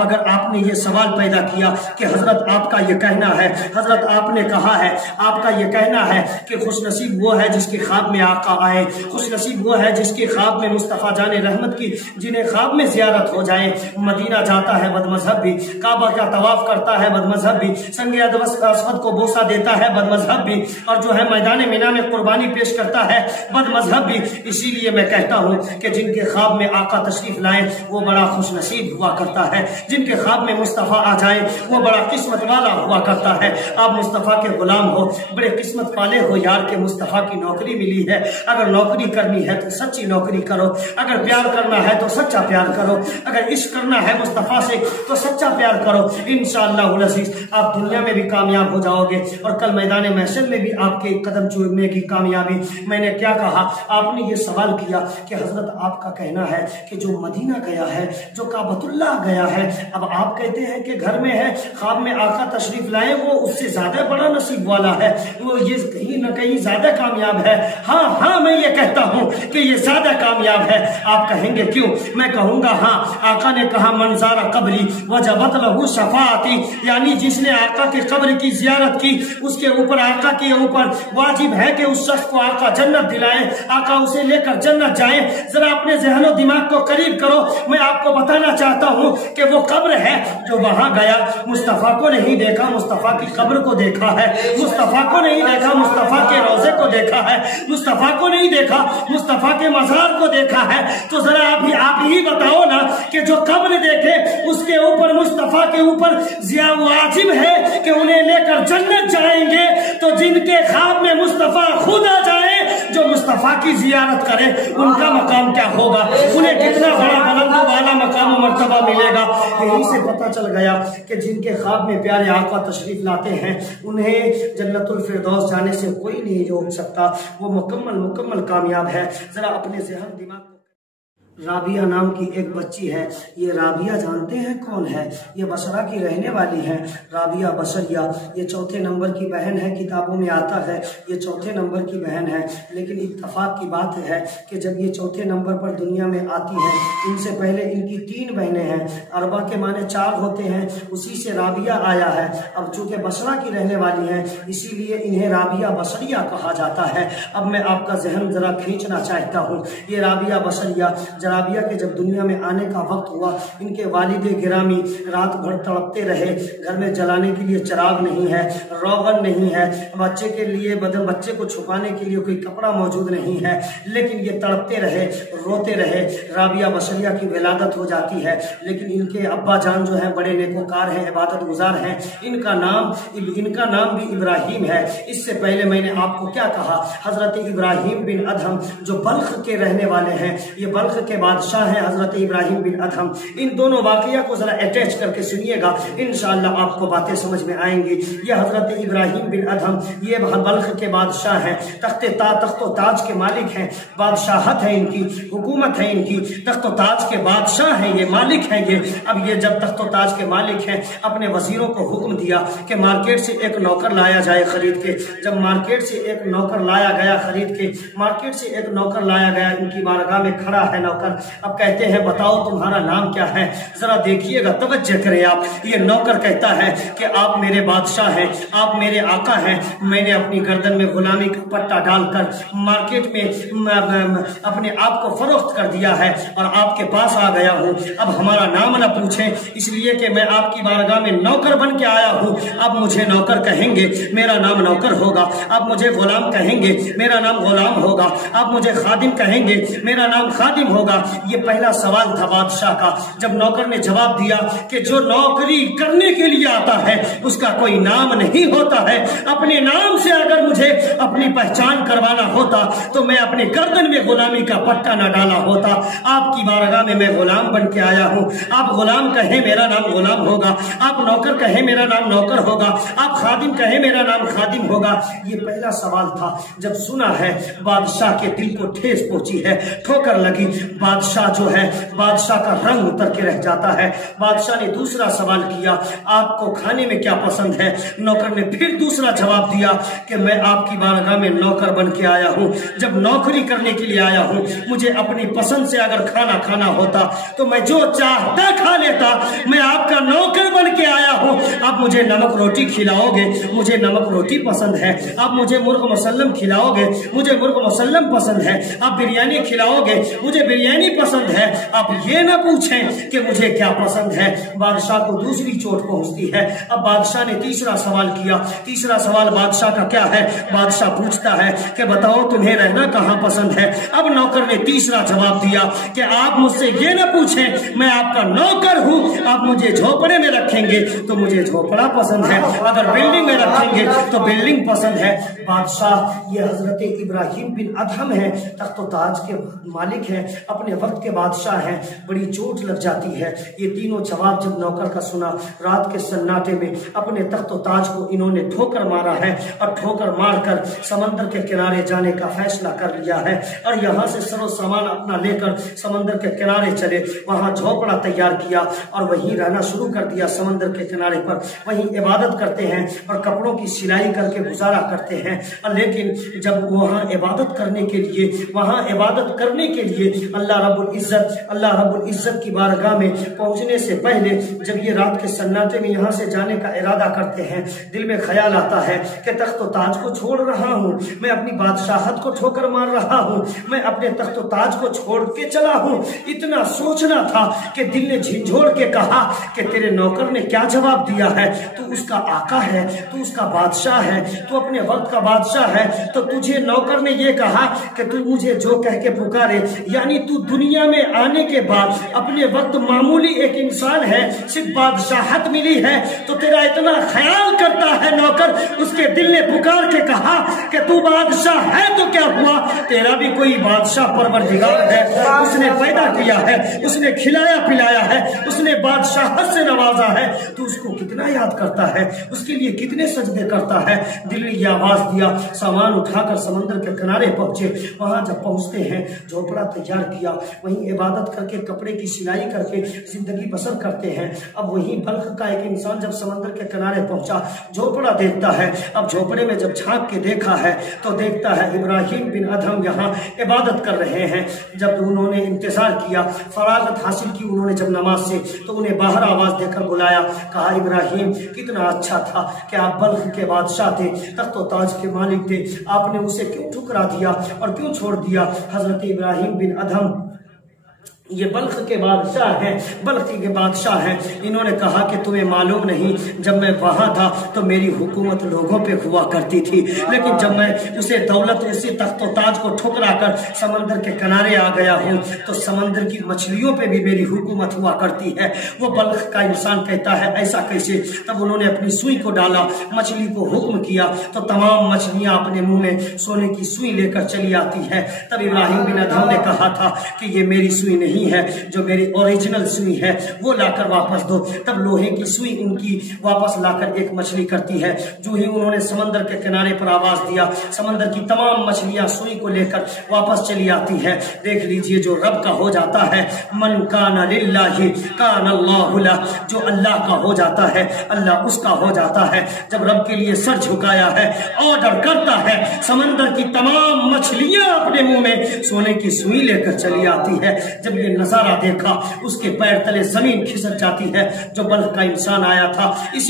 اگر آپ نے یہ سوال پیدا کیا کہ حضرت آپ کا یہ کہنا ہے، حضرت آپ نے کہا ہے، آپ کا یہ کہنا ہے کہ خوش نصیب وہ ہے جس کے خواب میں آقا آئے، خوش نصیب وہ ہے جس کے خواب میں مصطفیٰ جان رحمت کی جنہیں خواب میں زیارت ہو جائے۔ مدینہ جاتا ہے بد مذہب بھی، کعبہ کا طواف کرتا ہے بد مذہب بھی، سنگ اسود کو بوسہ دیتا ہے بد مذہب بھی، اور جو ہے میدان مینا میں قربانی پیش کرتا ہے بد مذہب بھی۔ اسی لیے میں کہتا ہوں کہ جن کے خواب میں آقا تشریف لائے وہ بڑا خوش نصیب ہوا کرتا ہے، جن کے خواب میں مصطفیٰ آ جائے وہ بڑا قسمت والا ہوا کرتا ہے۔ آپ مصطفیٰ کے غلام ہو، بڑے قسمت والے ہو یار کہ مصطفیٰ کی نوکری ملی ہے۔ اگر نوکری کرنی ہے تو سچی نوکری کرو، اگر پیار کرنا ہے تو سچا پیار کرو، اگر عشق کرنا ہے مصطفیٰ سے تو سچا پیار کرو۔ انشاءاللہ العزیز آپ دنیا میں بھی کامیاب ہو جاؤ گے اور کل میدان محشر میں بھی آپ کے قدم چومنے کی کامیابی۔ میں نے کیا کہا، آپ نے یہ سوال کیا کہ حضرت آپ کا کہنا ہے کہ جو مدینہ گیا ہے، جو کعبۃ اللہ گیا ہے، اب آپ کہتے ہیں کہ گھر میں ہے، خواب میں آقا تشریف لائے وہ اس سے زیادہ بڑا نصیب والا ہے، وہ یہ کہیں نہ کہیں زیادہ کامیاب ہے۔ ہاں میں یہ کہتا ہوں کہ یہ زیادہ کامیاب ہے۔ آپ کہیں گے کیوں؟ میں کہوں گا ہاں، آقا نے کہا من زار قبری وجبت لہ شفاعتی، یعنی جس نے آقا کی قبر کی زیارت کی اس کے اوپر آقا کے اوپر واجب ہے کہ اس شخص کو آقا جنت دلائے، آقا اسے لے کر جنت جائیں۔ ذرا اپنے ذہن و دماغ کو قریب کرو، میں آپ کو بتانا چاہتا ہوں کہ وہ قبر ہے جو وہاں گیا، مصطفیٰ کو نہیں دیکھا، مصطفیٰ کی قبر کو دیکھا ہے، مصطفیٰ کو نہیں دیکھا، مصطفیٰ کے روضے کو دیکھا ہے، مصطفیٰ کو نہیں دیکھا، مصطفیٰ کے مزار کو دیکھا ہے۔ تو ذرا آپ ہی بتاؤ نا کہ جو قبر دیکھے اس کے اوپر مصطفیٰ کے اوپر واجب ہے کہ انہیں لے کر جنت جائیں گے، تو جن کے خواب میں مصطفیٰ خود آ جائے، جو مصطفیٰ کی زیارت کرے، ان کا مقام کیا ہوگا، انہیں کتنا بڑا بلند و بالا مقام و مرتبہ ملے گا۔ یہیں سے پتہ چل گیا کہ جن کے خواب میں پیارے آقا تشریف لاتے ہیں انہیں جنت الفردوس جانے سے کوئی نہیں روک سکتا، وہ مکمل کامیاب ہے۔ ذرا اپنے ذہن دماغ رابعہ نام کی ایک بچی ہے. یہ رابعہ جانتے ہیں کون ہے؟ یہ بصرہ کی رہنے والی ہے. رابعہ بصریہ یہ چوتھے نمبر کی بہن ہے. کتابوں میں آتا ہے یہ چوتھے نمبر کی بہن ہے، لیکن اتفاق کی بات ہے کہ جب یہ چوتھے نمبر پر دنیا میں آتی ہے، ان سے پہلے ان کی 3 بہنیں ہیں. اربع کے معنی 4 ہوتے ہیں، اسی سے رابعہ آیا ہے. اب چونکہ بصرہ کی رہنے والی ہیں اسی لیے انہیں رابعہ بصریہ کہا جاتا ہے. اب میں آپ کا ذہن ذرا کھینچنا چاہتا ہوں. یہ رابعہ بصریہ، رابعہ کے جب دنیا میں آنے کا وقت ہوا، ان کے والد گرامی رات بھر تڑپتے رہے. گھر میں جلانے کے لیے چراغ نہیں ہے، روغن نہیں ہے، بچے کے لیے بچے کو چھپانے کے لیے کوئی کپڑا موجود نہیں ہے، لیکن یہ تڑپتے رہے، روتے رہے. رابعہ بصریہ کی ولادت ہو جاتی ہے، لیکن ان کے ابا جان جو ہیں بڑے نیکوکار ہیں، عبادت گزار ہیں. ان کا نام بھی ابراہیم ہے. اس سے پہلے میں نے آپ کو کیا کہا؟ حضرت ابراہیم بن ادہم جو بلخ کے رہنے والے ہیں، یہ بلخ کے بادشاہ ہیں حضرت ابراہیم بن ادہم. ان دونوں واقعہ کو ذرا اٹیچ کر کے سنیے گا، انشاءاللہ آپ کو باتیں سمجھ میں آئیں گی. یہ حضرت ابراہیم بن ادہم یہ بلخ کے بادشاہ ہیں، تخت و تاج کے مالک ہیں. بادشاہت ہے ان کی، حکومت ہے ان کی، تخت و تاج کے بادشاہ ہیں، یہ مالک ہیں. اب یہ جب تخت و تاج کے مالک ہیں، اپنے وزیروں کو حکم دیا کہ مارکیٹ سے ایک نوکر لایا جائے خرید کے. جب مارکیٹ سے ایک نوکر لایا گیا خرید کے، مارکیٹ سے ایک نوکر لایا گیا، ان کی بارگاہ میں کھڑا ہے نوکر. اب کہتے ہیں بتاؤ تمہارا نام کیا ہے؟ ذرا دیکھیے گا، توجہ کریں آپ. یہ نوکر کہتا ہے کہ آپ میرے بادشاہ ہیں، آپ میرے آقا ہیں. میں نے اپنی گردن میں غلامی کا پٹا ڈال کر مارکیٹ میں اپنے آپ کو فروخت کر دیا ہے اور آپ کے پاس آ گیا ہوں. اب ہمارا نام نہ پوچھیں، اس لیے کہ میں آپ کی بارگاہ میں نوکر بن کے آیا ہوں. اب مجھے نوکر کہیں گے، میرا نام نوکر ہوگا. اب مجھے غلام کہیں گے، میرا نام غلام ہوگا. اب مجھے خادم کہیں گے، میرا نام خادم ہوگا. یہ پہلا سوال تھا بادشاہ کا. جب نوکر نے جواب دیا کہ جو نوکری کرنے کے لیے آتا ہے اس کا کوئی نام نہیں ہوتا ہے، اپنے نام سے اگر مجھے اپنی پہچان کروانا ہوتا تو میں اپنے گردن میں غلامی کا پٹا نہ ڈالا ہوتا. آپ کی بارگاہ میں غلام بن کے آیا ہوں. آپ غلام کہیں میرا نام غلام ہوگا، آپ نوکر کہیں میرا نام نوکر ہوگا، آپ خادم کہیں میرا نام خادم ہوگا. یہ پہلا سوال تھا. جب سنا ہے بادشاہ کے دل کو ٹھیس پہنچی ہے، ٹھوکر لگی. بادشاہ جو ہے، بادشاہ کا رنگ اتر کے رہ جاتا ہے. بادشاہ نے دوسرا سوال کیا، آپ کو کھانے میں کیا پسند ہے؟ نوکر نے پھر دوسرا جواب دیا کہ میں آپ کی بارگاہ میں نوکر بن کے آیا ہوں. جب نوکری کرنے کے لیے آیا ہوں، مجھے اپنی پسند سے اگر کھانا ہوتا تو میں جو چاہتا کھا لیتا. میں آپ کا نوکر بن کے آیا ہوں. آپ مجھے نمک روٹی کھلاؤ گے، مجھے نمک روٹی پسند ہے. آپ مجھے مرغ مسلم کھلاؤ گے، مجھے مرغ مسلم پسند ہے. آپ بریانی کھلاؤ گے، مجھے بریانی پسند ہے. آپ یہ نہ پوچھیں کہ مجھے کیا پسند ہے. بادشاہ کو دوسری چوٹ پہنچتی ہے. اب بادشاہ نے تیسرا سوال کیا. تیسرا سوال بادشاہ کا کیا ہے؟ بادشاہ پوچھتا ہے کہ بتاؤ تمہیں رہنا کہاں پسند ہے. اب نوکر نے تیسرا جواب دیا کہ آپ مجھ سے یہ نہ پوچھیں، میں آپ کا نوکر ہوں. آپ مجھے جھوپڑے میں رکھیں گے تو مجھے جھوپڑا پسند ہے، اگر بلڈنگ میں رکھیں گے تو بلڈنگ پسند ہے. بادشاہ یہ حضرت ابراہیم بن ادہم ہیں، تخت و تاج کے مالک ہیں، اپنے وقت کے بادشاہ ہیں. بڑی چوٹ لگ جاتی ہے. یہ تینوں جواب جب نوکر کا سنا، رات کے سناٹے میں اپنے تخت و تاج کو انہوں نے ٹھوکر مارا ہے اور ٹھوکر مار کر سمندر کے کنارے جانے کا فیصلہ کر لیا ہے. اور یہاں سے سر و سامان اپنا لے کر سمندر کے کنارے چلے. وہاں جھوپڑا تیار کیا اور وہیں رہنا شروع کر دیا. سمندر کے کنارے پر وہیں عبادت کرتے ہیں اور کپڑوں کی سلائی کر کے گزارا کرتے ہیں. لیکن جب وہاں عبادت کرنے کے لیے اللہ رب العزت کی بارگاہ میں پہنچنے سے پہلے جب یہ رات کے سناٹے میں یہاں سے جانے کا ارادہ کرتے ہیں، دل میں خیال آتا ہے کہ تخت و تاج کو چھوڑ رہا ہوں، میں اپنی بادشاہت کو ٹھوکر مار رہا ہوں، میں اپنے تخت و تاج کو چھوڑ کے چلا ہوں. اتنا سوچنا تھا کہ دل نے جھنجھوڑ کے کہا کہ تیرے نوکر نے کیا جواب دیا ہے؟ تو اس کا آقا ہے، تو اس کا بادشاہ ہے، تو اپنے وقت کا بادشاہ ہے. تو تجھے نوکر نے یہ کہا کہ تو مجھے جو کہہ کے پکارے، یعنی تو دنیا میں آنے کے بعد اپنے وقت معمولی ایک انسان ہے، صرف بادشاہت ملی ہے تو تیرا اتنا خیال کرتا ہے نوکر. اس کے دل نے پکار کے کہا کہ تو بادشاہ ہے تو کیا ہوا، تیرا بھی کوئی بادشاہ پروردگار ہے، اس نے پیدا کیا ہے، اس نے کھلایا پلایا ہے، اس نے بادشاہت سے نوازا ہے، تو اس کو کتنا یاد کرتا ہے، اس کے لیے کتنے سجدے کرتا ہے۔ دل نے یہ آواز دیا، سامان اٹھا کر سمندر کے کنارے پہنچے۔ وہاں جب پہنچتے ہیں جھوپڑا تیار کیا، وہیں عبادت کر کے کپڑے کی سلائی کر کے زندگی بسر کرتے ہیں۔ اب وہیں بلخ کا ایک انسان جب سمندر کے کنارے پہنچا، جھوپڑا دیکھتا ہے۔ اب جھوپڑے میں جب جھانک کے دیکھا ہے تو دیکھتا ہے ابراہیم بن ادھم یہاں عبادت کر رہے ہیں۔ جب انہوں نے انتظار کیا، فراغت حاصل کی انہوں نے جب نماز سے، تو انہیں باہر آواز دے کر بلایا، کہا ابراہیم کتنا اچھا تھا کہ آپ بلخ کے بادشاہ تھے، تخت و تاج کے مالک تھے، آپ نے اسے کیوں ٹھکرا دیا اور کیوں چھوڑ دیا؟ حضرت ابراہیم بن ادھم یہ بلخ کے بادشاہ ہیں، بلخ کے بادشاہ ہیں۔ انہوں نے کہا کہ تمہیں معلوم نہیں، جب میں وہاں تھا تو میری حکومت لوگوں پہ ہوا کرتی تھی، لیکن جب میں اسے دولت اسے تخت و تاج کو ٹھکرا کر سمندر کے کنارے آ گیا ہوں تو سمندر کی مچھلیوں پہ بھی میری حکومت ہوا کرتی ہے۔ وہ بلخ کا انسان کہتا ہے ایسا کیسے؟ تب انہوں نے اپنی سوئی کو ڈالا، مچھلی کو حکم کیا تو تمام مچھلیاں اپنے منہ میں سونے کی سوئی لے کر چلی آتی ہے۔ تب ابراہیم بن ادھم نے کہا تھا کہ یہ میری سوئی نہیں ہے، جو میری اوریجنل سوئی ہے وہ لا کر واپس دو۔ تب لوہے کی سوئی ان کی واپس لا کر ایک مچھلی کرتی ہے۔ جو ہی انہوں نے سمندر کے کنارے پر آواز دیا، سمندر کی تمام مچھلیاں سوئی کو لے کر واپس چلی آتی ہے۔ دیکھ لیجئے جو رب کا ہو جاتا ہے، من کان للہ کان اللہ لہ، جو اللہ کا ہو جاتا ہے اللہ اس کا ہو جاتا ہے۔ جب رب کے لیے سر جھکایا ہے، آرڈر کرتا ہے، سمندر کی تمام مچھلیاں اپنے منہ میں سونے کی سوئی لے کر چلی آتی ہے۔ جب یہ نظارہ دیکھا اس کے پیر تلے زمین کھسک جاتی ہے۔ جو بلخ کا انسان آیا تھا، اس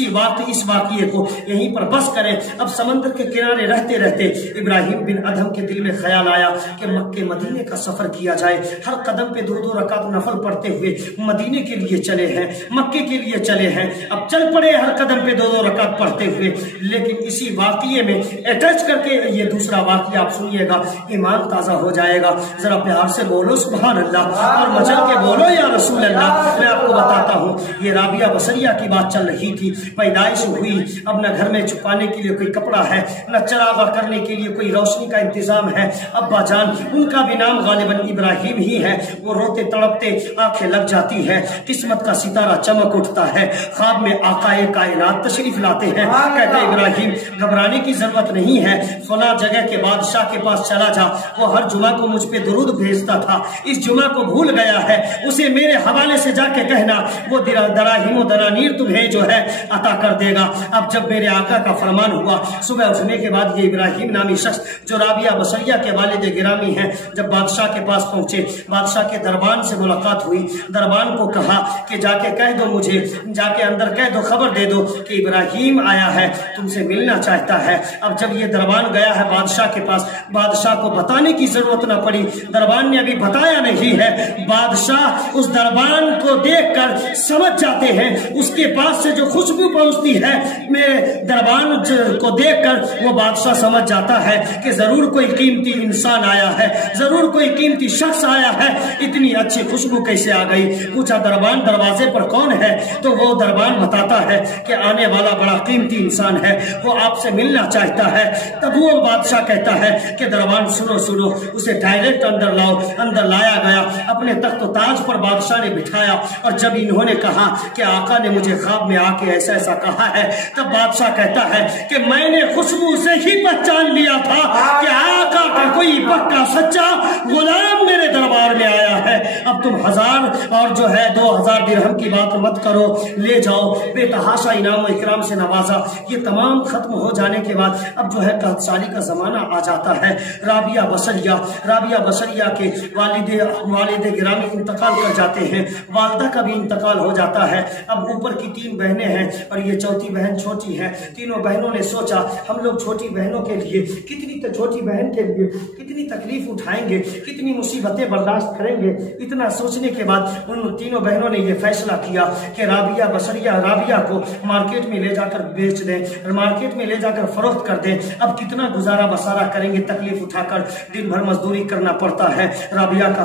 واقعے کو یہیں پر بس کریں۔ اب سمندر کے کنارے رہتے رہتے ابراہیم بن ادھم کے دل میں خیال آیا کہ مکے مدینے کا سفر کیا جائے۔ ہر قدم پہ 2 رکعت نفل پڑھتے ہوئے مدینے کے لیے چلے ہیں، مکے کے لیے چلے ہیں۔ اب چل پڑے ہر قدم پہ 2 رکعت پڑھتے ہوئے، لیکن اسی واقعے میں اٹیچ کر کے یہ دوسرا واقعہ آپ سنیے گا، ایمان تازہ ہو جائے گا۔ ذرا پیار سے بولو سبحان اللہ، اور مچل کے بولو یا رسول اللہ۔ میں آپ کو بتاتا ہوں، یہ رابعہ بصریہ کی بات چل رہی تھی۔ پیدائش ہوئی، اب نہ گھر میں چھپانے کے لیے کوئی کپڑا ہے، نہ چراغ کرنے کے لیے کوئی روشنی کا انتظام ہے۔ ابا جان ان کا بھی نام غالباً ابراہیم ہی ہے۔ وہ روتے تڑپتے آنکھیں لگ جاتی ہے، قسمت کا ستارہ چمک اٹھتا ہے۔ خواب میں آقا کائنات تشریف لاتے ہیں، کہتے ابراہیم گھبرانے کی ضرورت نہیں ہے، فلاں جگہ کے بادشاہ کے پاس چلا جا، وہ ہر جمعہ کو مجھ پہ درود بھیجتا تھا، اس جمعہ کو بھول گیا ہے، اسے میرے حوالے سے جا کے کہنا، وہ دراہیم و دنانیر تمہیں جو ہے عطا کر دے گا۔ اب جب میرے آقا کا فرمان ہوا، صبح اٹھنے کے بعد یہ ابراہیم نامی شخص جو رابعہ بصریہ کے والد گرامی ہیں، جب بادشاہ کے پاس پہنچے، بادشاہ کے دربان سے ملاقات ہوئی۔ دربان کو کہا کہ جا کے کہہ دو، مجھے جا کے اندر کہہ دو، خبر دے دو کہ ابراہیم آیا ہے، تم سے ملنا چاہتا ہے۔ اب جب یہ دربان گیا ہے بادشاہ کے پاس، بادشاہ کو بتانے کی ضرورت نہ پڑی، دربان نے ابھی بتایا نہیں ہے، بادشاہ اس دربان کو دیکھ کر سمجھ جاتے ہیں، اس کے پاس سے جو خوشبو پہنچتی ہے میرے دربان کو دیکھ کر وہ بادشاہ سمجھ جاتا ہے کہ ضرور کوئی قیمتی انسان آیا ہے، ضرور کوئی قیمتی شخص آیا ہے۔ اتنی اچھی خوشبو کیسے آ گئی؟ پوچھا دربان دروازے پر کون ہے؟ تو وہ دربان بتاتا ہے کہ آنے والا بڑا قیمتی انسان ہے، وہ آپ سے ملنا چاہتا ہے۔ تب وہ بادشاہ کہتا ہے کہ دربان سنو، اسے ڈائریکٹ اندر لاؤ۔ اندر لایا گیا، اپنے تخت و تاج پر بادشاہ نے بٹھایا، اور جب انہوں نے کہا کہ آقا نے مجھے خواب میں آ کے ایسا ایسا کہا ہے، تب بادشاہ کہتا ہے کہ میں نے خوشبو سے ہی پہچان لیا تھا کہ آقا کا کوئی پکا سچا غلام میرے دربار میں آیا ہے۔ اب تم 1000 اور جو ہے 2000 درہم کی بات مت کرو، لے جاؤ، بے تحاشا انعام و اکرام سے نوازا۔ یہ تمام ختم ہو جانے کے بعد اب جو ہے 10 سالی کا زمانہ آ جاتا ہے۔ رابعہ بصریہ کے والد گرامی انتقال کر جاتے ہیں، والدہ کا بھی انتقال ہو جاتا ہے۔ اب اوپر کی 3 بہنیں ہیں اور یہ چوتھی بہن چھوٹی ہے۔ تینوں بہنوں نے سوچا ہم لوگ چھوٹی بہنوں کے لیے چھوٹی بہن کے لیے کتنی تکلیف اٹھائیں گے، کتنی مصیبتیں برداشت کریں گے۔ اتنا سوچنے کے بعد ان تینوں بہنوں نے یہ فیصلہ کیا کہ رابعہ کو مارکیٹ میں لے جا کر بیچ دیں، مارکیٹ میں لے جا کر فروخت کر دیں۔ اب کتنا گزارا بسارا کریں گے، تکلیف اٹھا کر دن بھر مزدوری کرنا پڑتا ہے، رابعہ کا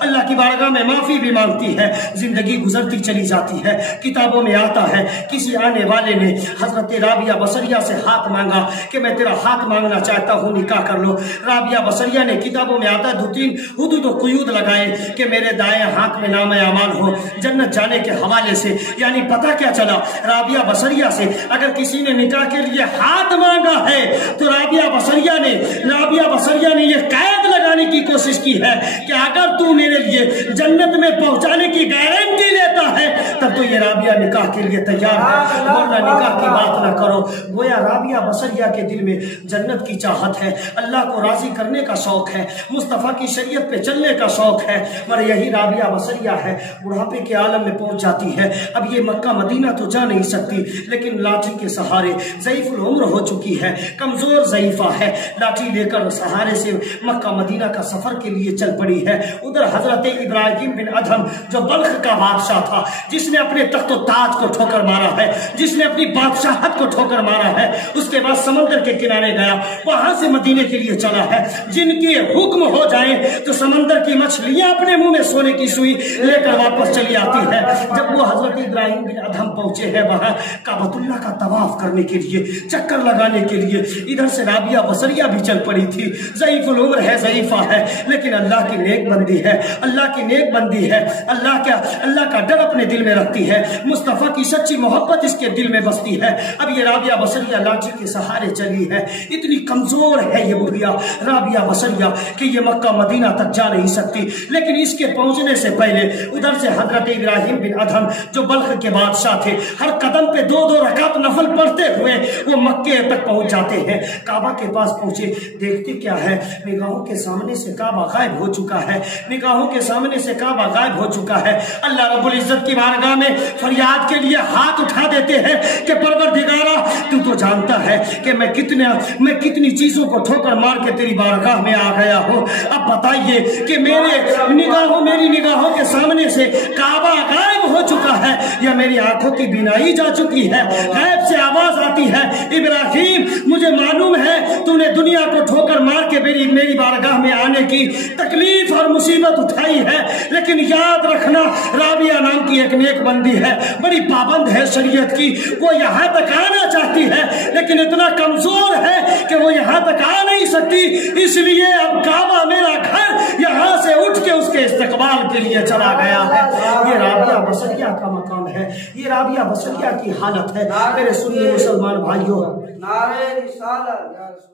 اللہ کی بارگاہ میں معافی بھی مانگتی ہے، زندگی گزرتی چلی جاتی ہے۔ کتابوں میں آتا ہے کسی آنے والے نے حضرت رابعہ بصریہ سے ہاتھ مانگا کہ میں تیرا ہاتھ مانگنا چاہتا ہوں، نکاح کر لو۔ رابعہ بصریہ نے، کتابوں میں آتا ہے، 2-3 حدود و قیود لگائے کہ میرے دائیں ہاتھ میں نامہ اعمال ہو جنت جانے کے حوالے سے۔ یعنی پتہ کیا چلا، رابعہ بصریہ سے اگر کسی نے نکاح کے لیے ہاتھ مانگا ہے تو رابعہ بصریہ نے یہ قید لگانے کی کوشش کی ہے کہ اگر تو میرے لیے جنت میں پہنچانے کی گارنٹی لیتا ہے تب تو یہ رابعہ نکاح کے لیے تیار ہے، ورنہ نکاح کی بات نہ کرو۔ گویا رابعہ بصریہ کے دل میں جنت کی چاہت ہے، اللہ کو راضی کرنے کا شوق ہے، مصطفیٰ کی شریعت پہ چلنے کا شوق ہے، مگر یہی رابعہ بصریہ ہے بڑھاپے کے عالم میں پہنچ جاتی ہے۔ اب یہ مکہ مدینہ تو جا نہیں سکتی، لیکن لاٹھی کے سہارے ضعیف العمر ہو چکی ہے، کمزور ضعیفہ ہے، لاٹھی لے کر سہارے سے مکہ مدینہ کا سفر کے لیے چل پڑی ہے۔ ادھر حضرت ابراہیم بن ادھم جو بلخ کا بادشاہ تھا، جس نے اپنے تخت و تاج کو ٹھوکر مارا ہے، جس نے اپنی بادشاہت کو ٹھوکر مارا ہے، اس کے بعد سمندر کے کنارے گیا، وہاں سے مدینے کے لیے چلا ہے۔ جن کے حکم ہو جائیں تو سمندر کی مچھلیاں اپنے منہ میں سونے کی سوئی لے کر واپس چلی آتی ہے۔ جب وہ حضرت ابراہیم بن ادھم پہنچے ہیں وہاں کعبۃ اللہ کا طواف کرنے کے لیے، چکر لگانے کے لیے، ادھر سے رابعہ بصریہ بھی چل پڑی تھی۔ ضعیف العمر ہے، ضعیفہ ہے، لیکن اللہ کی نیک بندی ہے، اللہ کی نیک بندی ہے، اللہ کا ڈر اپنے دل میں رکھتی ہے، مصطفیٰ کی سچی محبت اس کے دل میں بستی ہے۔ اب یہ رابعہ بصریہ لاٹھی کے سہارے چلی ہے، اتنی کمزور ہے یہ بڑھیا رابعہ بصریہ کہ یہ مکہ مدینہ تک جا نہیں سکتی، لیکن اس کے پہنچنے سے پہلے ادھر سے حضرت ابراہیم بن ادھم جو بلخ کے بادشاہ تھے، ہر قدم پہ 2-2 رکعت نفل پڑھتے ہوئے وہ مکے تک پہنچ جاتے ہیں۔ کعبہ کے پاس پہنچے، دیکھتے کیا ہے، نگاہوں کے سامنے سے کعبہ غائب ہو چکا ہے، نگاہوں کے سامنے سے کعبہ غائب ہو چکا ہے۔ اللہ رب العزت کی بارگاہ میں فریاد کے لیے ہاتھ اٹھا دیتے ہیں کہ پروردگارا تو جانتا ہے کہ میں کتنی چیزوں کو ٹھوکر مار کے تیری بارگاہ میں آ گیا ہوں، اب بتائیے کہ میری نگاہوں کے سامنے سے کعبہ غائب ہو چکا ہے یا میری آنکھوں کی بینائی جا چکی ہے؟ غیب سے آواز آتی ہے، ابراہیم مجھے معلوم ہے تو نے دنیا کو ٹھوکر مار کے میری بارگاہ میں آنے کی تکلیف اور مصیبت اٹھائی ہے، لیکن یاد رکھنا رابعہ نام کی ایک نیک بندی ہے، بڑی پابند ہے شریعت کی، وہ یہاں تک آنا چاہتی ہے لیکن اتنا کمزور ہے کہ وہ یہاں تک آ نہیں سکتی، اس لیے اب کعبہ میرا گھر یہاں سے اٹھ کے اس کے استقبال کے لیے چلا گیا ہے۔ یہ رابعہ بصریہ کا مقام ہے، یہ رابعہ بصریہ کی حالت ہے۔ میرے سنی مسلمان بھائیوں، نعرہ رسالت۔